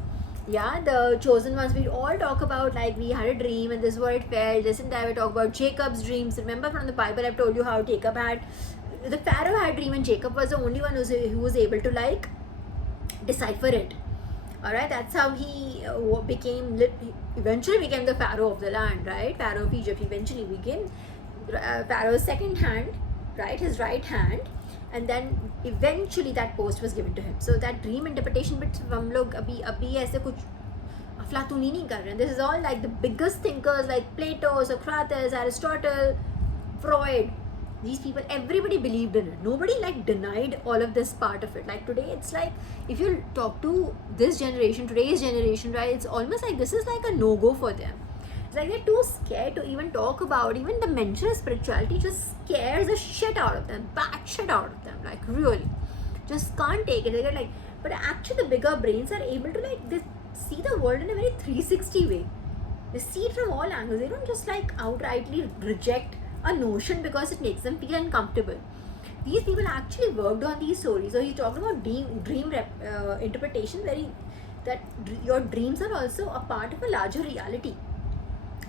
Yeah, the chosen ones, we all talk about like we had a dream and this is what it felt, this and that. We talk about Jacob's dreams. Remember from the Bible, I've told you how Jacob had, the Pharaoh had dream and Jacob was the only one who was able to like decipher it. Alright, that's how he eventually became the Pharaoh of the land, right? Pharaoh of Egypt eventually became Pharaoh's second hand, right? His right hand. And then eventually that post was given to him. So that dream interpretation bit हम लोग अभी ऐसे कुछ अफलातूनी नहीं कर रहे हैं. This is all like the biggest thinkers like Plato, Socrates, Aristotle, Freud. These people, everybody believed in it. Nobody like denied all of this part of it. Like today, it's like if you talk to this generation, today's generation, right? It's almost like this is like a no-go for them. It's like they're too scared to even talk about. Even the mention of spirituality just scares the shit out of them, bad shit out of them. Like really, just can't take it. They get like, but actually the bigger brains are able to like they see the world in a very 360 way. They see it from all angles. They don't just like outrightly reject a notion because it makes them feel uncomfortable. These people actually worked on these stories. So he's talking about dream interpretation, that your dreams are also a part of a larger reality.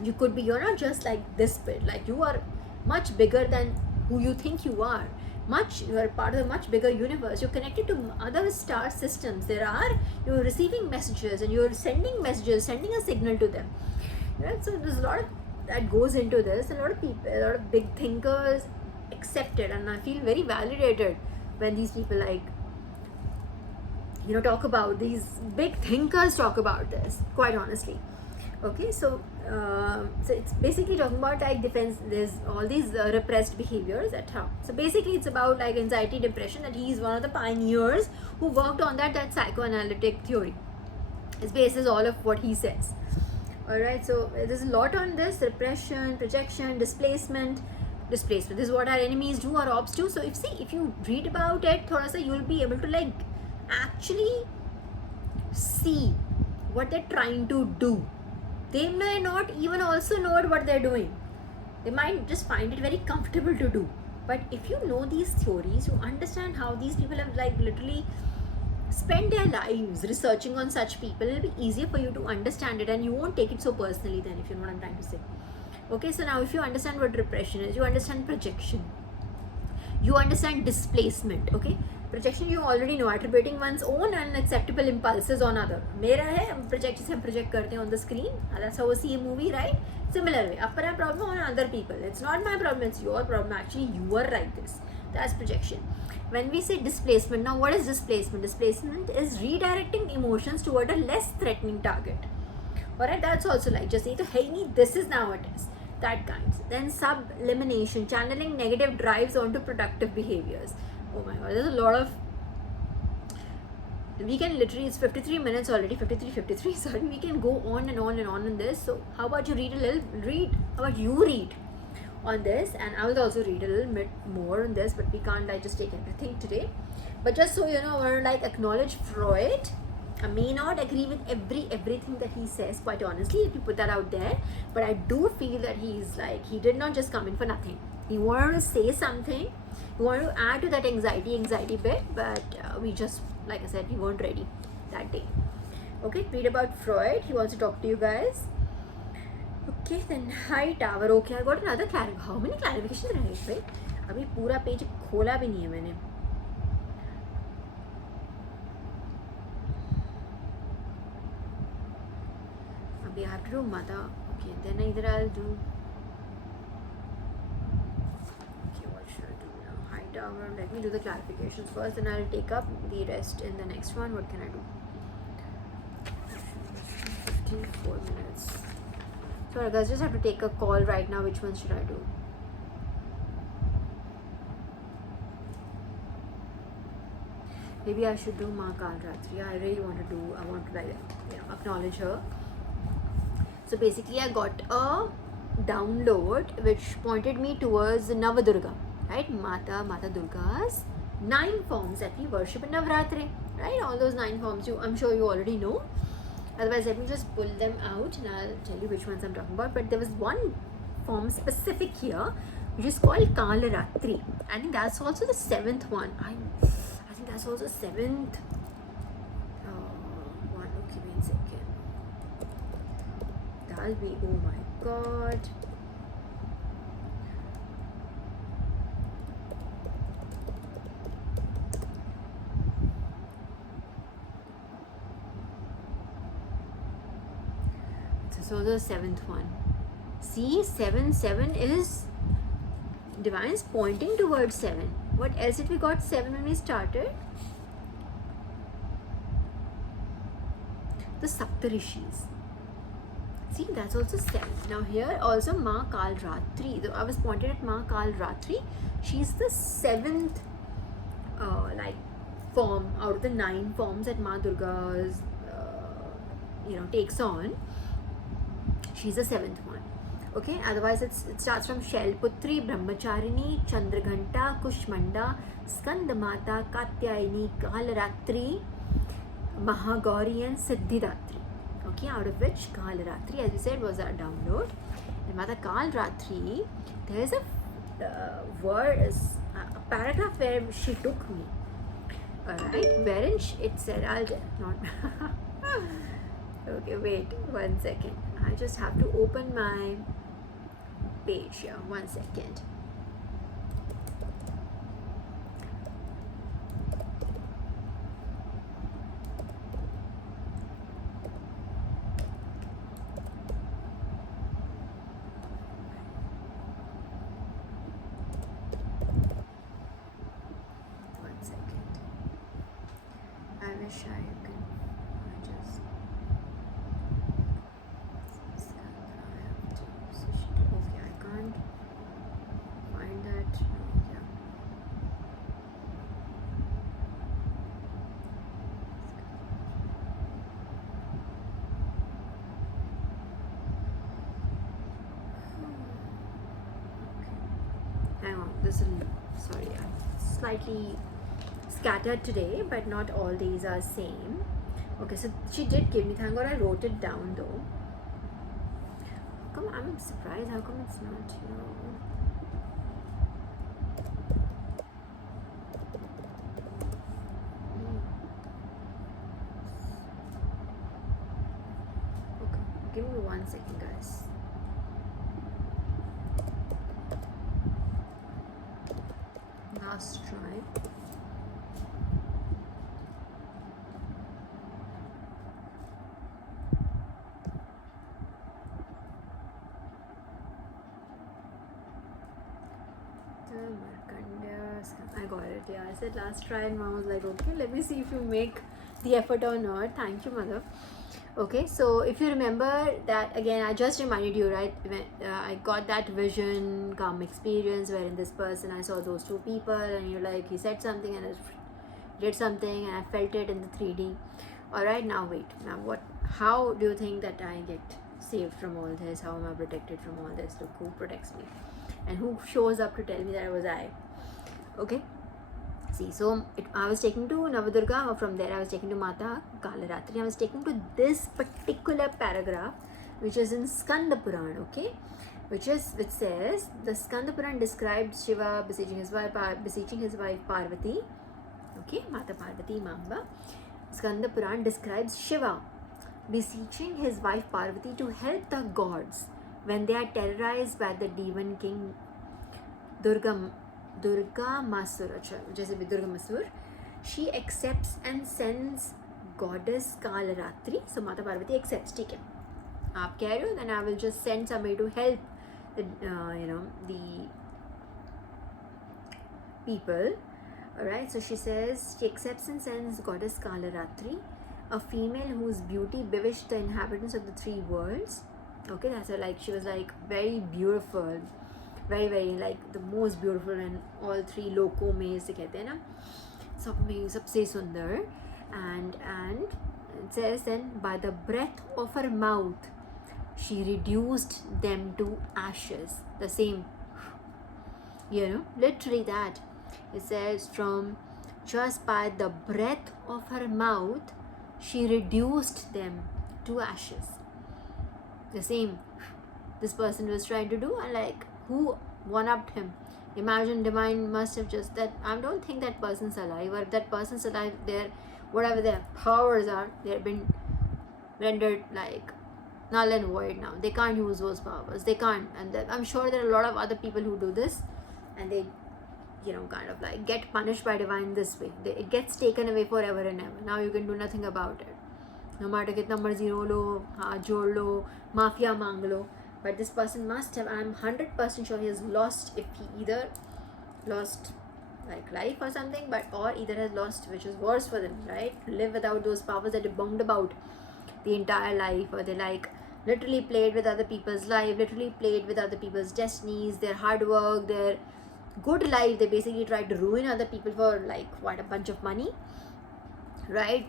You're not just like this bit, like you are much bigger than who you think you are. You are part of a much bigger universe. You're connected to other star systems. You're receiving messages and you're sending messages, sending a signal to them. Right? So there's a lot of that goes into this. A lot of big thinkers accept it, and I feel very validated when these people like talk about these big thinkers talk about this, quite honestly. Okay, so it's basically talking about like defense. There's all these repressed behaviors at how. So basically, it's about like anxiety, depression. That he's one of the pioneers who worked on that psychoanalytic theory. It bases all of what he says. Alright, so there's a lot on this: repression, projection, displacement. This is what our enemies do, our ops do. So if you read about it, thoda sa, you'll be able to like actually see what they're trying to do. They may not even also know what they're doing. They might just find it very comfortable to do. But if you know these theories, you understand how these people have like literally spend their lives researching on such people, it'll be easier for you to understand it and you won't take it so personally then, if you know what I'm trying to say. Okay, so now if you understand what repression is, you understand projection, you understand displacement. Okay, projection you already know, attributing one's own unacceptable impulses on other. मेरा है project से हम project करते हैं on the screen, that's how we see a movie, right? Similar way, अपना problem on other people. It's not my problem, it's your problem. Actually you are like this. That's projection. When we say displacement, now what is displacement? Displacement is redirecting emotions toward a less threatening target. Alright, that's also like just say to hey me, this is now it is. That kinds. Then sublimination, channeling negative drives onto productive behaviors. Oh my god, there's a lot of. We can literally, it's 53 minutes already, 53, sorry. We can go on and on and on in this. So, how about you how about you read on this, and I will also read a little bit more on this, but we can't like just take everything today. But just so you know, I want to like acknowledge Freud. I may not agree with everything that he says, quite honestly, if you put that out there, but I do feel that he did not just come in for nothing. He wanted to say something, he wanted to add to that anxiety bit, but we just, like I said, we weren't ready that day. Okay, read about Freud. He wants to talk to you guys. Okay, then high tower. Okay, I got another clarification. How many clarifications are there, right? अभी पूरा page खोला भी नहीं है मैंने. we have to do Mata. Okay, then either I'll do. Okay, what should I do now? High tower. Let me do the clarifications first, and I'll take up the rest in the next one. What can I do? 54 minutes. Sorry guys, just have to take a call right now. Which one should I do? Maybe I should do Ma Kalratri. I really want to do. I want to like acknowledge her. So basically, I got a download which pointed me towards Navadurga, right? Mata Durga's 9 forms that we worship in Navratri, right? All those 9 forms, I'm sure you already know. Otherwise, let me just pull them out and I'll tell you which ones I'm talking about. But there was one form specific here, which is called Kalaratri. I think that's also the 7th one. I think that's also 7th one. Okay, wait a second. That'll be, oh my god. So the 7th one. See, 7 is Divine's pointing towards 7. What else did we got 7 when we started? The Saptarishis. See, that's also 7. Now here also Ma Kalratri. I was pointed at Ma Kalratri. She's the 7th form out of the 9 forms that Ma Durga's takes on. She's the 7th one. Okay, otherwise it starts from Shailputri, Brahmacharini, Chandraghanta, Kushmanda, Skandamata, Katyayini, Kalaratri, Mahagauri and Siddhidatri. Okay, out of which Kalaratri, as we said, was our download. And Mata Kalaratri, there is a paragraph where she took me. Alright, wherein it said, I'll not. Okay, wait 1 second. I just have to open my page here. 1 second. I wish I could. Okay, I can't find that. Yeah. Hang on, this is sorry. I'm slightly scattered today, but not all days are same. Okay, so she did give me, thank God I wrote it down though. I'm surprised how come it's not here. Okay, give me 1 second guys. Last try. I got it. Yeah, I said last try and mom was like, okay, let me see if you make the effort or not. Thank you, mother. Okay, so if you remember that, again, I just reminded you, right, when I got that vision come experience wherein this person, I saw those 2 people and you're like, he said something and I did something and I felt it in the 3D. Alright, now wait, how do you think that I get saved from all this? How am I protected from all this? Look, who protects me and who shows up to tell me that it was I? Okay, see, so I was taken to Navadurga, or from there I was taken to Mata Kalaratri. I was taken to this particular paragraph which is in Skanda Puran, okay, which says the Skanda Puran describes Shiva beseeching his wife Parvati, okay, Mata Parvati Mamba. Skanda Puran describes Shiva beseeching his wife Parvati to help the gods when they are terrorized by the demon king Durga Masur, Durga Masur. She accepts and sends goddess Kalaratri. So Mata Parvati accepts. ठीक है, aap keh rahe ho, then I will just send somebody to help the the people. Alright, so she says she accepts and sends goddess Kalaratri, a female whose beauty bewitched the inhabitants of the three worlds. Okay, that's her, like she was like very beautiful, very very like the most beautiful in all three loko में से कहते हैं ना, सब में सबसे सुंदर. And it says then by the breath of her mouth she reduced them to ashes. The same, literally that. It says from just by the breath of her mouth she reduced them to ashes. The same this person was trying to do, and like who one-upped him? Imagine divine must have just that. I don't think that person's alive, or if that person's alive, their whatever their powers are, they have been rendered like null and void now. They can't use those powers. They can't. And I'm sure there are a lot of other people who do this, and they kind of like get punished by divine this way. It gets taken away forever and ever. Now you can do nothing about it. No matter kitna marzi ro lo, haath jod lo, mafia mang lo. But this person must have, I'm 100% sure he has lost, if he either lost like life or something, or either has lost, which is worse for them, right? To live without those powers that they bombed about the entire life, or they like literally played with other people's life, literally played with other people's destinies, their hard work, their good life. They basically tried to ruin other people for like what, a bunch of money, right?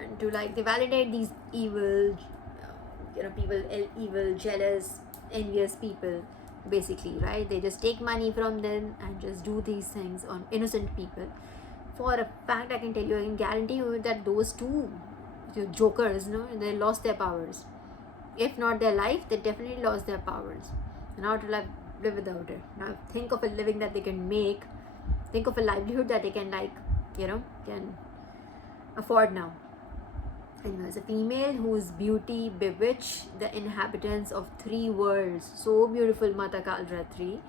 And to like they validate these evil people, evil, jealous, envious people, basically, right? They just take money from them and just do these things on innocent people. For a fact, I can tell you, I can guarantee you that those two jokers, they lost their powers. If not their life, they definitely lost their powers. And how to live without it. Now think of a living that they can make. Think of a livelihood that they can can afford now. And as a female whose beauty bewitched the inhabitants of three worlds. So beautiful, Mata Kalratri.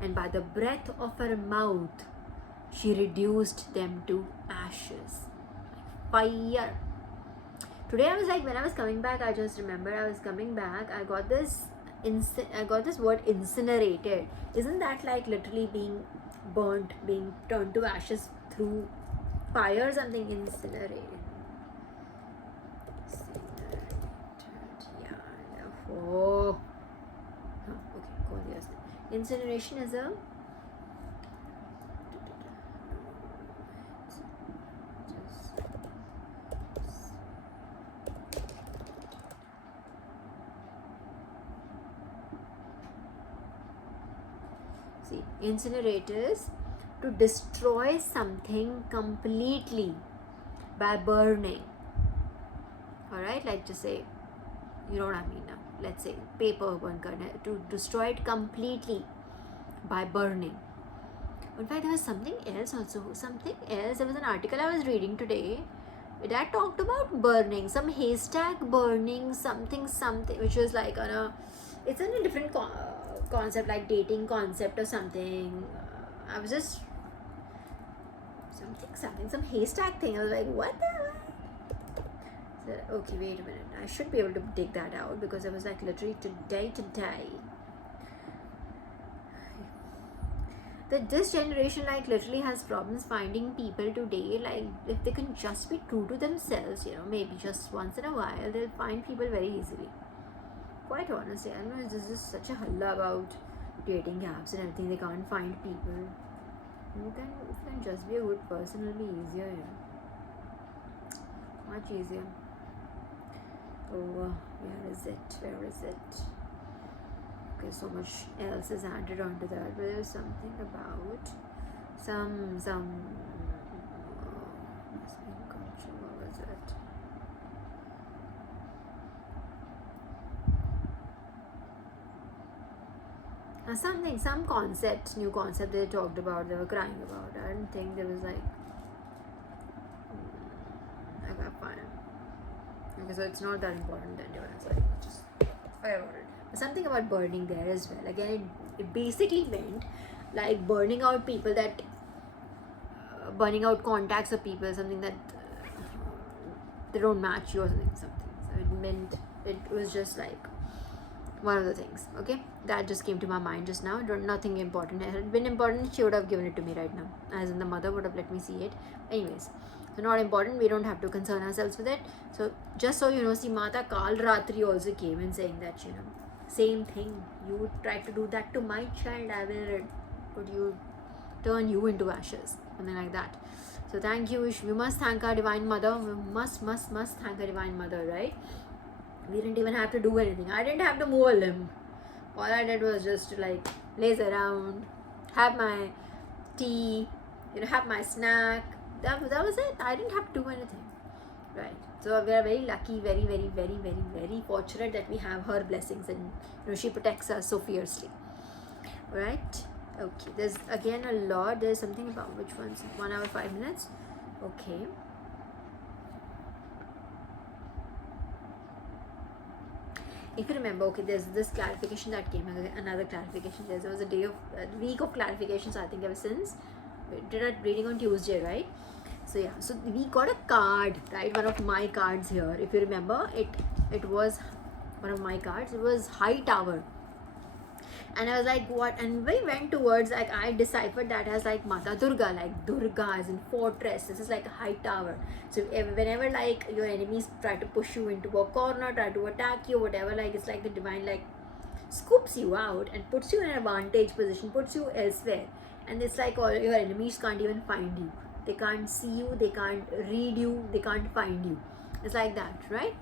And by the breath of her mouth, she reduced them to ashes. Fire. Today I was like, when I was coming back, I just remember I was coming back, I got this word incinerated. Isn't that like literally being burnt, being turned to ashes through fire or something? Incinerated. Oh. Okay, cool. Yes. Incineration is a incinerators to destroy something completely by burning. Alright, like just say, you know what I mean now. Let's say paper burn karna, to destroy it completely by burning. In fact, there was something else also. There was an article I was reading today that talked about burning, some haystack burning, something, which was like it's in a different concept, like dating concept or something. I was just some haystack thing. I was like, what the hell? So, okay, wait a minute. I should be able to dig that out, because I was like literally today. That this generation like literally has problems finding people today. Like if they can just be true to themselves, maybe just once in a while, they'll find people very easily. Quite honestly, I don't know, this is such a halla about dating apps and everything. They can't find people. You can just be a good person, it'll be easier, much easier. Oh, where is it? Okay, so much else is added onto that, but there's something about some what was it? Some concept, new concept they talked about, they were crying about. I didn't think there was like, I got fine. Okay, so it's not that important then, it's like, just forget about it. But something about burning there as well. Again, it basically meant like burning out people that, burning out contacts of people, something that they don't match you or something. So it meant, it was just like one of the things. Okay, that just came to my mind just now. Nothing important. If it had been important, she would have given it to me right now, as in the mother would have let me see it. Anyways, so not important. We don't have to concern ourselves with it. So just so you know, see, Mata Kal Ratri also came in saying that, you know, same thing. You tried to do that to my child. I will put you, turn you into ashes, something like that. So thank you. We must thank our Divine Mother. We must thank our Divine Mother, right? We didn't even have to do anything. I didn't have to move a limb. All I did was just to like laze around, have my tea, you know, have my snack. That was it. I didn't have to do anything, right? So we are very lucky, very fortunate that we have her blessings, and you know, she protects us so fiercely. All right. Okay. There's again a lot. There's something about which one's 1 hour 5 minutes. Okay. If you remember, okay, there's this clarification that came, another clarification. There was a week of clarifications, I think, ever since. We did a reading on Tuesday, right? So yeah, so we got a card, right? One of my cards here. If you remember, it was one of my cards. It was High Tower. And I was like, what? And we went towards, like, I deciphered that as like Mata Durga, like Durga as in fortress. This is like a high tower. So whenever like your enemies try to push you into a corner, try to attack you, whatever, like it's like the divine like scoops you out and puts you in an advantage position, puts you elsewhere. And it's like all your enemies can't even find you. They can't see you, they can't read you, they can't find you. It's like that, right?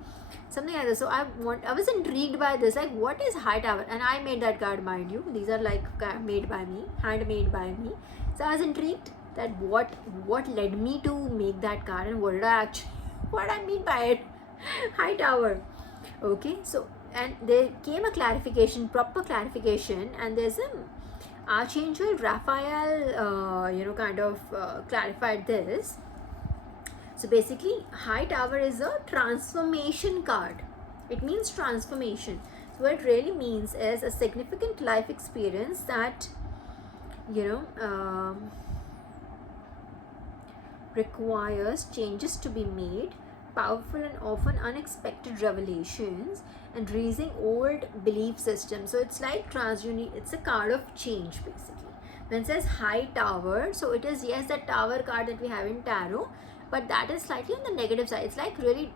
Something like this. So I was intrigued by this, like what is High Tower? And I made that card, mind you. These are like made by me, handmade by me. So I was intrigued that what led me to make that card, and what I mean by it. High Tower. Okay, so and there came a clarification, proper clarification, and there's Archangel Raphael, kind of clarified this. So basically, High Tower is a transformation card. It means transformation. So what it really means is a significant life experience that, requires changes to be made, powerful and often unexpected revelations, and raising old belief systems. So it's like it's a card of change basically. When it says High Tower, so it is, yes, the tower card that we have in tarot, but that is slightly on the negative side. It's like really,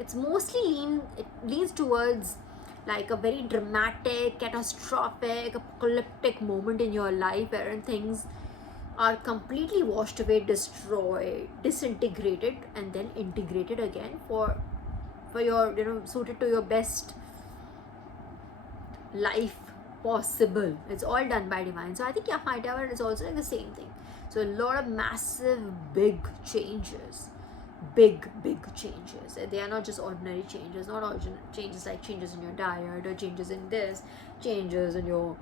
it's mostly it leans towards like a very dramatic, catastrophic, apocalyptic moment in your life where things are completely washed away, destroyed, disintegrated, and then integrated again for your, suited to your best life possible. It's all done by divine. So I think, yeah, High Tower is also like the same thing. So a lot of massive, big changes. Big changes. They are not just ordinary changes, not ordinary changes like changes in your diet or changes in this, changes in your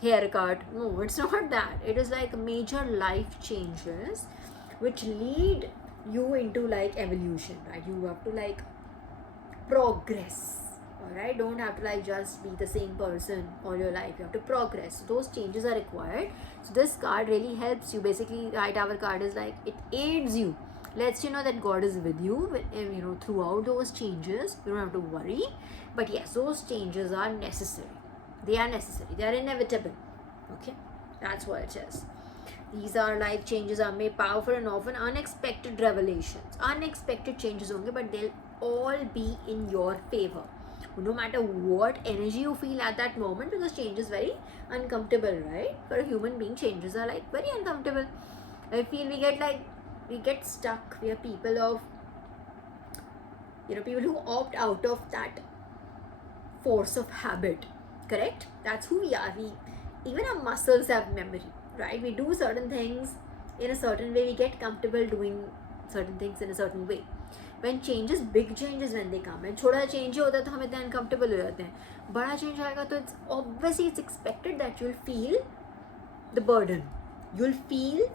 haircut. No, it's not that. It is like major life changes which lead you into like evolution, right? You have to like progress. Alright, don't have to like just be the same person all your life. You have to progress. So those changes are required. So this card really helps you. Basically, High Tower card is like, it aids you, lets you know that God is with you, throughout those changes. You don't have to worry. But yes, those changes are necessary. They are necessary. They are inevitable. Okay, that's what it is. These are like changes are made powerful and often unexpected revelations. Unexpected changes only, but they'll all be in your favor. No matter what energy you feel at that moment, because change is very uncomfortable, right? For a human being, changes are like very uncomfortable. I feel we get stuck. We are people of, people who opt out of that force of habit. Correct? That's who we are. Even our muscles have memory, right? We do certain things in a certain way. We get comfortable doing certain things in a certain way. When changes, big changes when they come, and छोटा change होता है तो हम इतने uncomfortable हो जाते हैं. बड़ा change आएगा तो it's expected that you'll feel the burden. You'll feel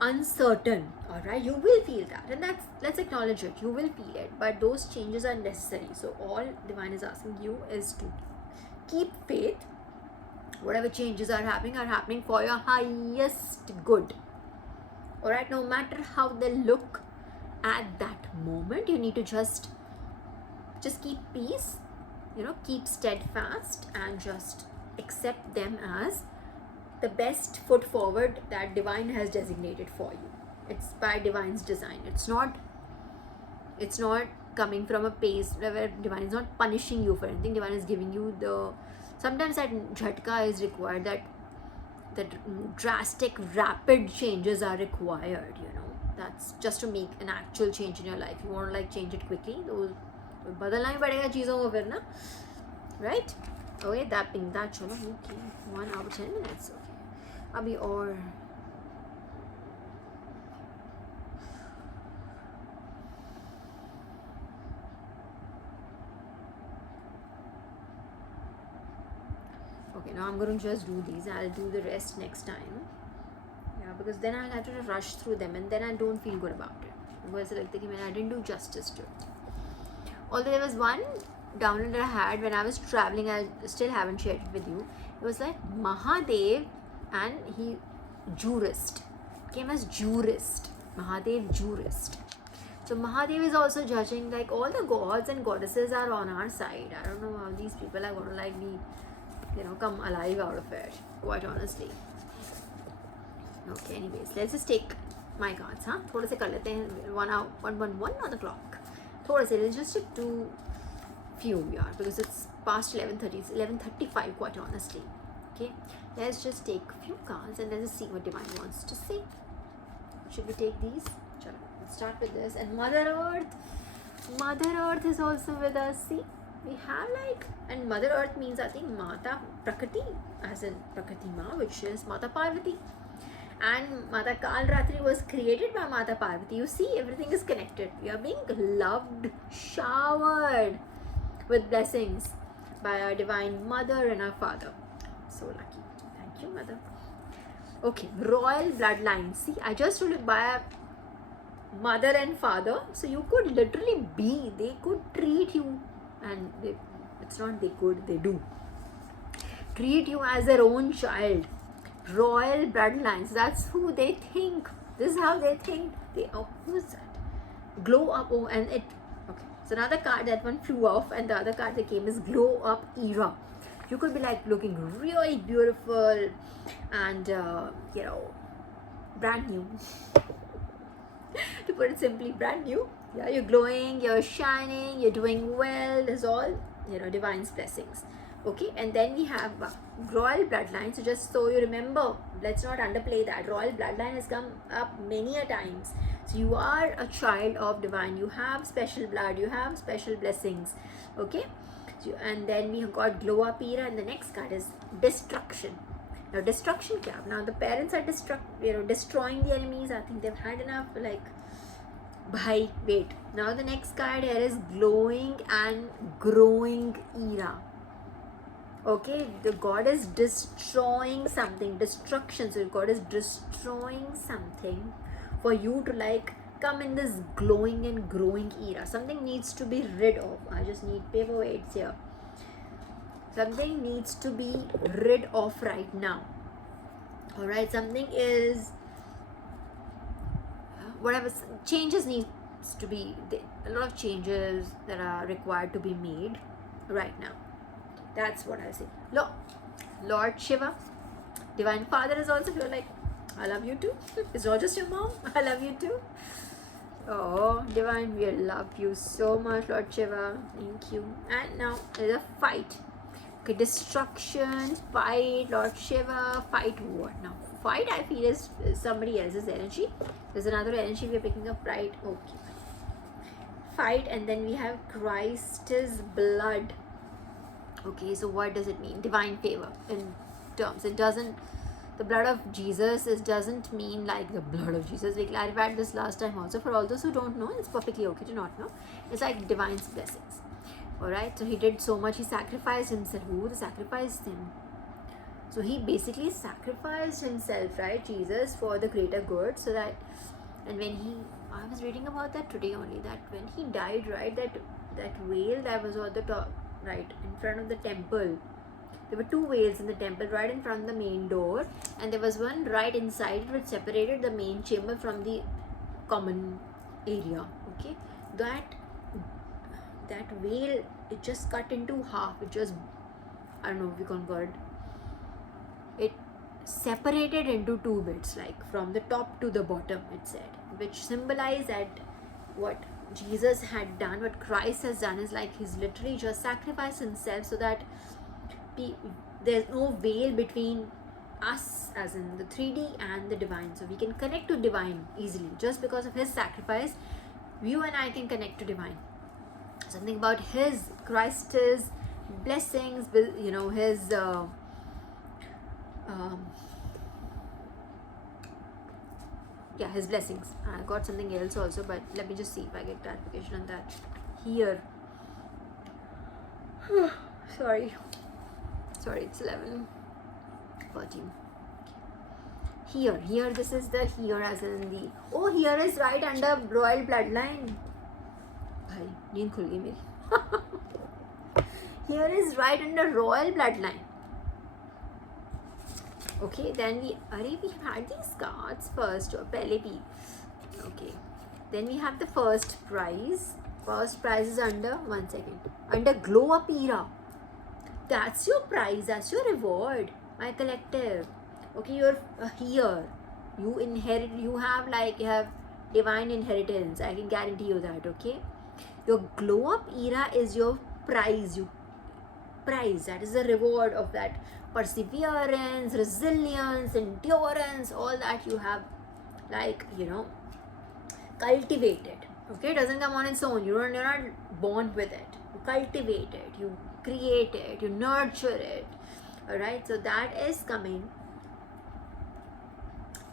uncertain. Alright, you will feel that, and let's acknowledge it. You will feel it, but those changes are necessary. So all divine is asking you is to keep faith. Whatever changes are happening for your highest good. Alright, no matter how they look at that moment, you need to just keep peace, keep steadfast and just accept them as the best foot forward that divine has designated for you. It's by divine's design. It's not coming from a pace where divine is not punishing you for anything. Divine is giving you sometimes that jhatka is required, that drastic rapid changes are required. That's just to make an actual change in your life. You want to like change it quickly, तो बदलना ही पड़ेगा चीज़ों को फिर ना, right? Okay, that चलो okay, 1 hour 10 minutes. Okay, अभी और okay, now I'm going to just do these. I'll do the rest next time. Yeah, because then I'll have to rush through them and then I don't feel good about it. Because I didn't do justice to it. Although there was one download that I had when I was traveling, I still haven't shared it with you. It was like Mahadev and he jurist. Came as jurist. Mahadev jurist. So Mahadev is also judging, like all the gods and goddesses are on our side. I don't know how these people are going to like be, come alive out of it, quite honestly. Okay, anyways, let's just take my cards, huh? थोड़े से कर लेते हैं 1 hour 111 on the clock. थोड़े से, let's just stick to few, yeah, because it's past 11:30. It's 11:35, quite honestly. Okay, let's just take a few cards and let's just see what divine wants to say. Should we take these? Chalo, let's start with this. And Mother Earth is also with us. See, we have and Mother Earth means, I think, Mata Prakriti, as in Prakriti Ma, which is Mata Parvati. And Mata Kalratri was created by Mata Parvati. You see, everything is connected. We are being loved, showered with blessings by our divine mother and our father. So lucky. Thank you, mother. Okay, royal bloodline. See, I just told you by a mother and father. So you could literally be, they could treat you, and it's not they could, they do treat you as their own child. Royal bloodlines, that's who they think. This is how they think. Who's that? Glow up. Oh, and it. Okay, so another card, that one flew off, and the other card that came is glow up era. You could be like looking really beautiful and brand new. To put it simply, brand new. Yeah, you're glowing, you're shining, you're doing well. This is all divine's blessings. Okay, and then we have royal bloodline. So just so you remember, let's not underplay that. Royal bloodline has come up many a times. So you are a child of divine. You have special blood. You have special blessings. Okay, so, and then we have got glow up era, and the next card is destruction. Now destruction cap. Now the parents are destroying the enemies. I think they've had enough. Bhai, wait. Now the next card here is glowing and growing era. Okay, the god is destroying something, destruction. So God is destroying something for you to come in this glowing and growing era. Something needs to be rid of. I just need paperweights here. Something needs to be rid of right now. Alright, something is, whatever changes needs to be, a lot of changes that are required to be made right now. That's what I say. Lord Shiva, Divine Father is also here, I love you too. It's not just your mom. I love you too. Oh, Divine, we love you so much, Lord Shiva. Thank you. And now there's a fight. Okay, destruction, fight, Lord Shiva, fight what now? Fight, I feel, is somebody else's energy. There's another energy we're picking up, right? Okay. Fight, and then we have Christ's blood. Okay, so what does it mean? Divine favor in terms. It doesn't, the blood of Jesus doesn't mean like the blood of Jesus. We clarified this last time also. For all those who don't know, it's perfectly okay to not know. It's like divine's blessings. Alright, so he did so much. He sacrificed himself. Who sacrificed him? So he basically sacrificed himself, right? Jesus, for the greater good. So that, and when I was reading about that today only, that when he died, right, that veil that was on the top, right, in front of the temple. There were two veils in the temple, right in front of the main door, and there was one right inside which separated the main chamber from the common area. Okay, that veil it just cut into half. It just, I don't know if you can call it, it separated into two bits, like from the top to the bottom, it said, which symbolize that what Jesus had done, what Christ has done is like he's literally just sacrificed himself so that there's no veil between us, as in the 3D, and the divine. So we can connect to divine easily just because of his sacrifice. You and I can connect to divine. Something about his, Christ's blessings, you know, his his blessings. I got something else also, but let me just see if I get clarification on that here. sorry, it's 11:14. Here, this is the here as in the, oh, here is right under royal bloodline. Bhai, नींद खुल गई मेरी. Here is right under royal bloodline. Okay, then we had these cards first, or pehle bhi. Okay, then we have the first prize. First prize is under, one second, under glow up era. That's your prize, that's your reward, my collective. Okay, you're here, you inherit, you have divine inheritance, I can guarantee you that. Okay, your glow up era is your prize, that is the reward of that perseverance, resilience, endurance, all that you have cultivated. Okay, it doesn't come on its own. You're not born with it. You cultivate it, you create it, you nurture it. Alright, so that is coming.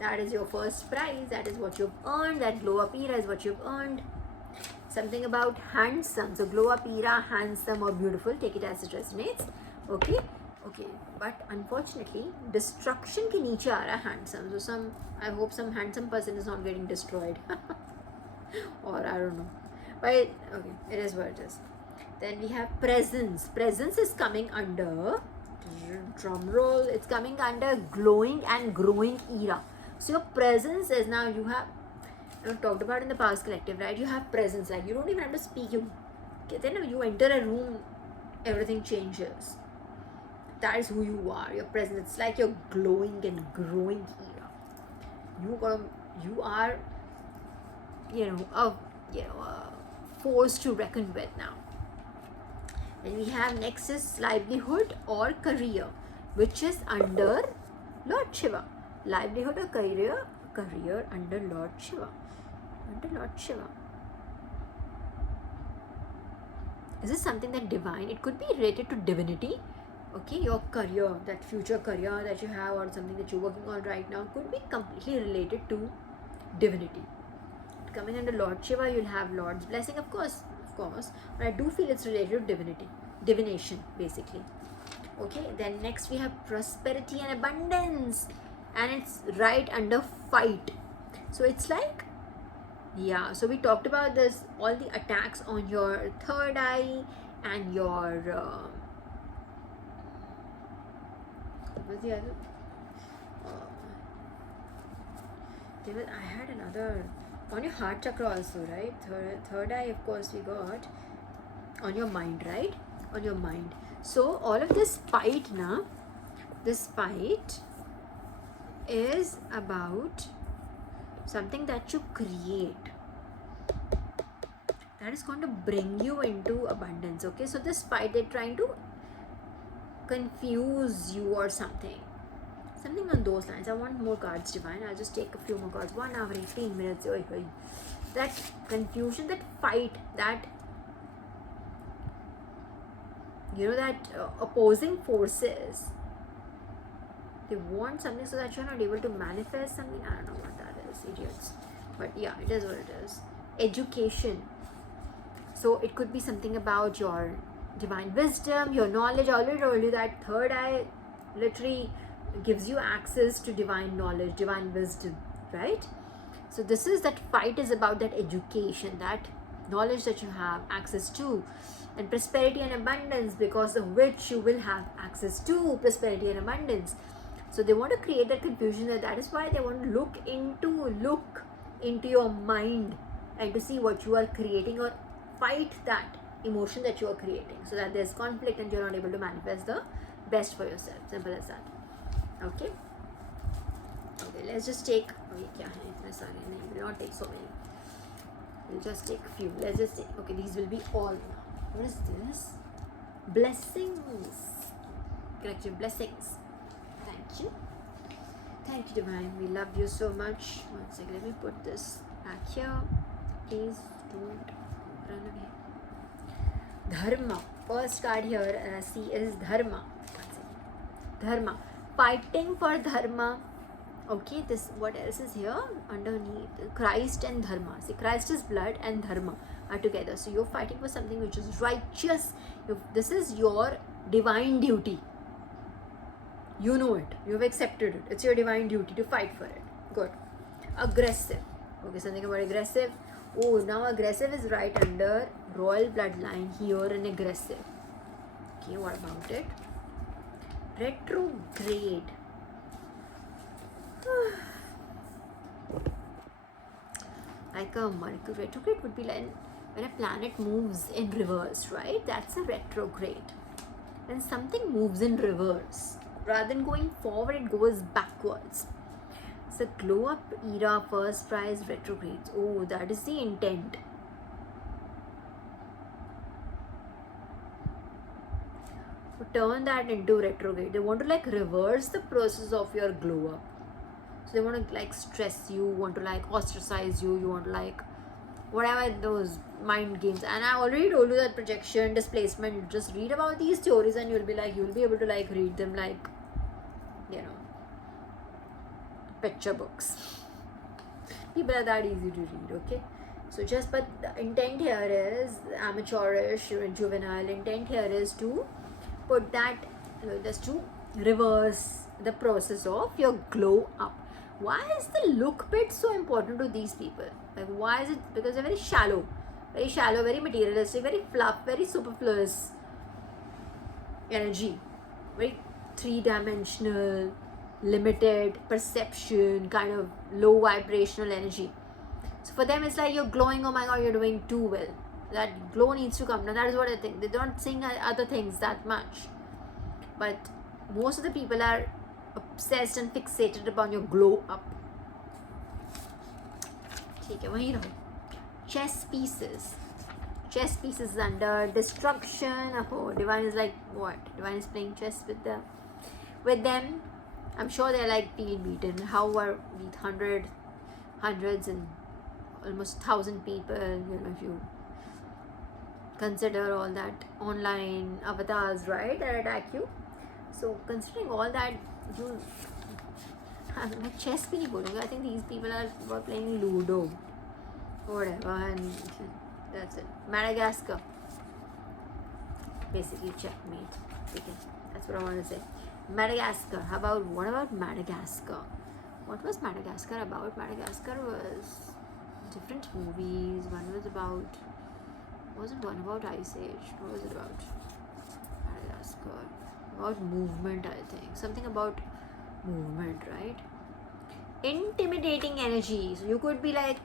That is your first prize. That is what you've earned. That glow up era is what you've earned. Something about handsome. So glow up era, handsome or beautiful. Take it as it resonates. Okay. But unfortunately, destruction ke niche aa raha handsome. So I hope some handsome person is not getting destroyed. Or I don't know. But okay, it is what it is. Then we have presence. Presence is coming under, drum roll, it's coming under glowing and growing era. So your presence is now, you have talked about in the past collective, right? You have presence, like you don't even have to speak. Then you enter a room, everything changes. That is who you are. Your presence, it's like you're glowing and growing era. You are a force to reckon with now. Then we have next is livelihood or career, which is under Lord Shiva. Livelihood or career under Lord Shiva. Is this something that divine? It could be related to divinity. Okay, your career, that future career that you have, or something that you're working on right now, could be completely related to divinity. Coming under Lord Shiva, you'll have Lord's blessing, of course, but I do feel it's related to divinity, divination, basically. Okay, then next we have prosperity and abundance, and it's right under fight. So it's like, so we talked about this, all the attacks on your third eye and your what's the other? I had another on your heart chakra also, right? Third eye, of course, we got on your mind, right? On your mind. So all of this fight is about something that you create that is going to bring you into abundance. Okay, so this fight, they're trying to confuse you or something on those lines. I want more cards, divine. I'll just take a few more cards. 1 hour 18 minutes. That confusion, that fight, that that opposing forces, they want something so that you're not able to manifest something. I don't know what that is, idiots, but yeah, it is what it is. Education. So it could be something about your divine wisdom, your knowledge. I already told you that third eye literally gives you access to divine knowledge, divine wisdom, right? So this is, that fight is about that education, that knowledge that you have access to, and prosperity and abundance, because of which you will have access to prosperity and abundance. So they want to create that confusion. That is why they want to look into your mind and to see what you are creating, or fight that emotion that you are creating, so that there's conflict and you're not able to manifest the best for yourself. Simple as that. Okay. Okay, let's just take, sorry, we will not take so many. We'll just take a few. Let's just take, okay, these will be all now. What is this? Blessings. Collective blessings. Thank you. Thank you, Divine. We love you so much. One second, let me put this back here. Please don't run away. Dharma. First card here I see is Dharma. Dharma. Fighting for Dharma. Okay, this, what else is here underneath? Christ and Dharma. See, Christ is blood and Dharma are together. So you're fighting for something which is righteous. This is your divine duty. You know it. You've accepted it. It's your divine duty to fight for it. Good. Aggressive. Okay, something about aggressive. Oh, now aggressive is right under royal bloodline here in aggressive. Okay, what about it? Retrograde. Like a Mercury. Retrograde would be like when a planet moves in reverse, right? That's a retrograde. When something moves in reverse, rather than going forward, it goes backwards. So glow up era, first prize, retrogrades. Oh, that is the intent. So turn that into retrograde. They want to like reverse the process of your glow up. So they want to like stress you, want to like ostracize you, you want to like whatever those mind games. And I already told you that projection, displacement, just read about these theories and you'll be able to like read them like, you know, picture books. People are that easy to read, okay? So just, but the intent here is amateurish, juvenile. Intent here is to put that, just to reverse the process of your glow up. Why is the look bit so important to these people? Like, why is it? Because they're very shallow, very materialistic, very fluff, very superfluous energy, very three-dimensional, limited perception, kind of low vibrational energy. So for them, it's like you're glowing. Oh my God, you're doing too well. That glow needs to come. Now that is what I think. They don't sing other things that much, but most of the people are obsessed and fixated upon your glow up. ठीक है, वहीं रहो. Chess pieces under destruction. Oh, Divine is like what? Divine is playing chess with them. I'm sure they're like feel beaten. How are we hundreds and almost 1,000 people? You know, if you consider all that online avatars, right, that attack you. So considering all that, मैं chess भी नहीं बोलूँगा. I think these people were playing Ludo, whatever, and that's it. Madagascar, basically checkmate. Okay, that's what I want to say. Madagascar. What about Madagascar? What was Madagascar about? Madagascar was different movies. Wasn't one about Ice Age? What was it about? Madagascar. About movement, I think. Something about movement, right? Intimidating energy. So you could be like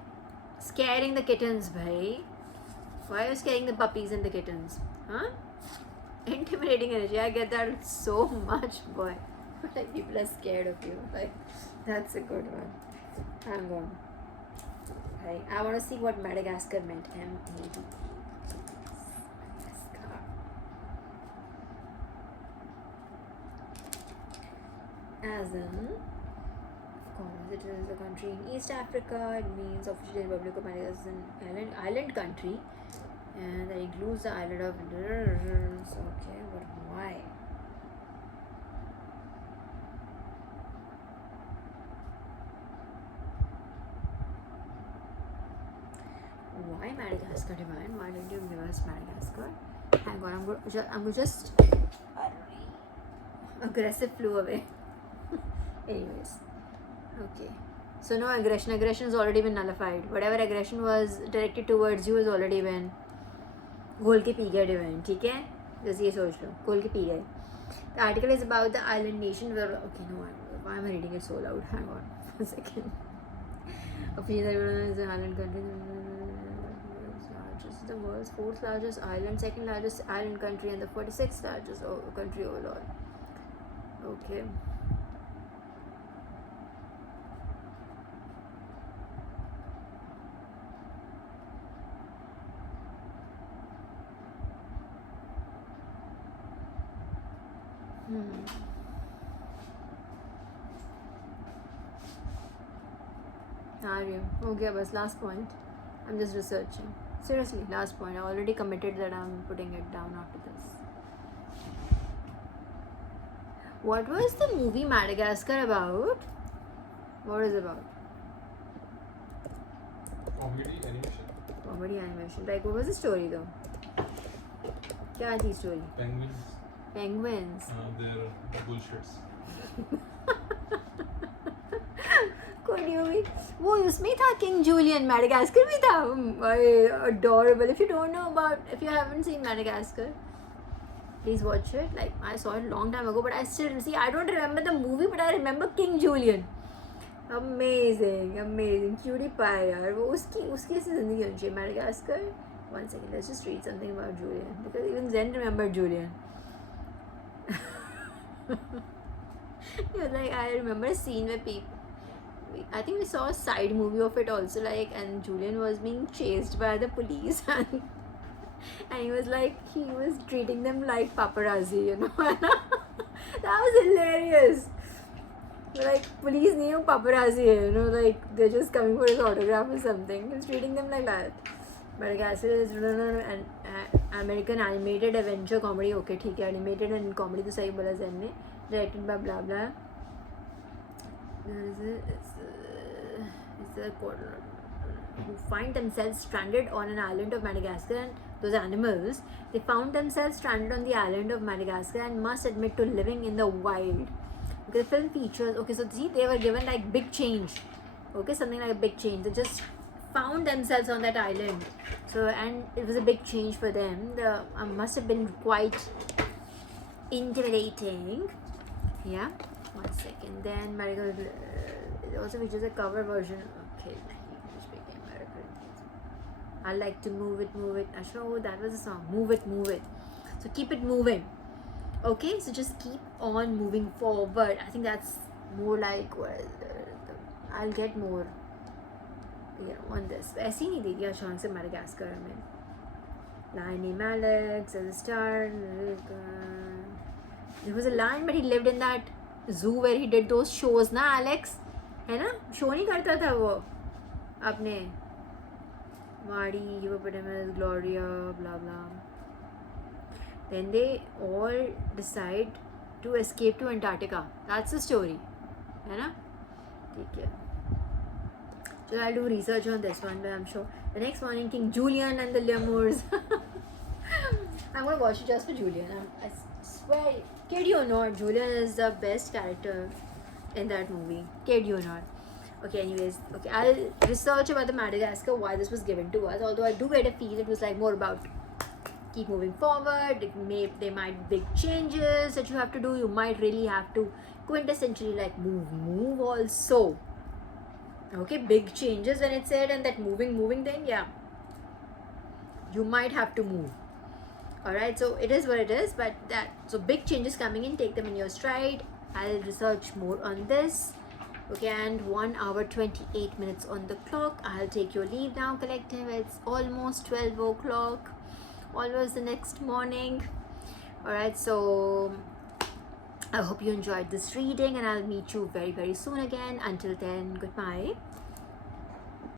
scaring the kittens, bhai. Why are you scaring the puppies and the kittens? Huh? Intimidating energy. I get that so much, boy. Like people are scared of you. Like, that's a good one. Hang on. Okay. I want to see what Madagascar meant. M-A-D. As in, of course, it is a country in East Africa. It means officially Republic of Madagascar is an island country, and that includes the island of. Okay, but why? Why Madagascar, Divine? Why don't you give us Madagascar? Hang on, I'm just aggressive flew away. Anyways, okay. So no aggression. Aggression has already been nullified. Whatever aggression was directed towards you has already been घोल के P गया Divine. ठीक है? Just ये सोच लो. घोल के P गए. The article is about the island nation. Okay, no, why am I reading it so loud? Hang on a second. A is an island country. the world's 4th largest island, 2nd largest island country, and the 46th largest country overall. Okay. Okay, bas last point. I'm just researching. Seriously, last point. I already committed that I'm putting it down after this. What was the movie Madagascar about? What is it about? Comedy animation. Comedy animation. Like, what was the story though? Kya thi story? Penguins. Penguins. They're bullshits. Could you be? वो उसमें था King Julian. Madagascar में था. Adorable. If you haven't seen Madagascar, please watch it. Like, I saw it a long time ago, but I don't remember the movie, but I remember King Julian. Amazing. Cutie pie यार. वो उसकी ऐसी जिंदगी होनी चाहिए. Madagascar. One second, let's just read something about Julian, because even Zen remembered Julian. Like, I remember a scene where I think we saw a side movie of it also, like, and Julian was being chased by the police, and he was treating them like paparazzi, you know. That was hilarious. Like, police nahi paparazzi hai, you know, like they're just coming for his autograph or something. He's treating them like that. Madagascar is an American animated adventure comedy. Okay, ठीक है, animated and comedy तो सही बोला Zen ने. Directed by blah blah. It's a who find themselves stranded on an island of Madagascar, and those animals, they found themselves stranded on the island of Madagascar and must admit to living in the wild. Okay, the film features, okay, so see, they were given like big change. Okay, something like a big change. They just found themselves on that island. So, and it was a big change for them. The must have been quite intimidating. Yeah. 1 second. Then it also features a cover version. Okay. I like to move it. Oh, that was a song. Move it. So keep it moving. Okay, so just keep on moving forward. I think that's more like I'll get more, you know, on this. ऐसी नहीं दी दिया chance से Madagascar में. Lion named Alex as a star. There was a lion, but he lived in that zoo where he did those shows ना Alex, है ना? Show नहीं करता था वो अपने Marty, Hippopotamus, Gloria, blah blah. Then they all decide to escape to Antarctica. That's the story, है ना? ठीक है. So I'll do research on this one, but I'm sure the next morning King Julian and the lemurs. I'm gonna watch it just for Julian. I swear, kid you or not, Julian is the best character in that movie. Kid you or not. Okay, anyways, okay, I'll research about the Madagascar, why this was given to us. Although I do get a feel it was like more about keep moving forward. There might be big changes that you have to do. You might really have to quintessentially like move also. Okay, big changes when it said, and that moving thing, yeah, you might have to move. Alright, so it is what it is, but so big changes coming in, take them in your stride. I'll research more on this. Okay, and 1 hour 28 minutes on the clock. I'll take your leave now, collective. It's almost 12 o'clock, almost the next morning. Alright, so I hope you enjoyed this reading, and I'll meet you very, very soon again. Until then, goodbye.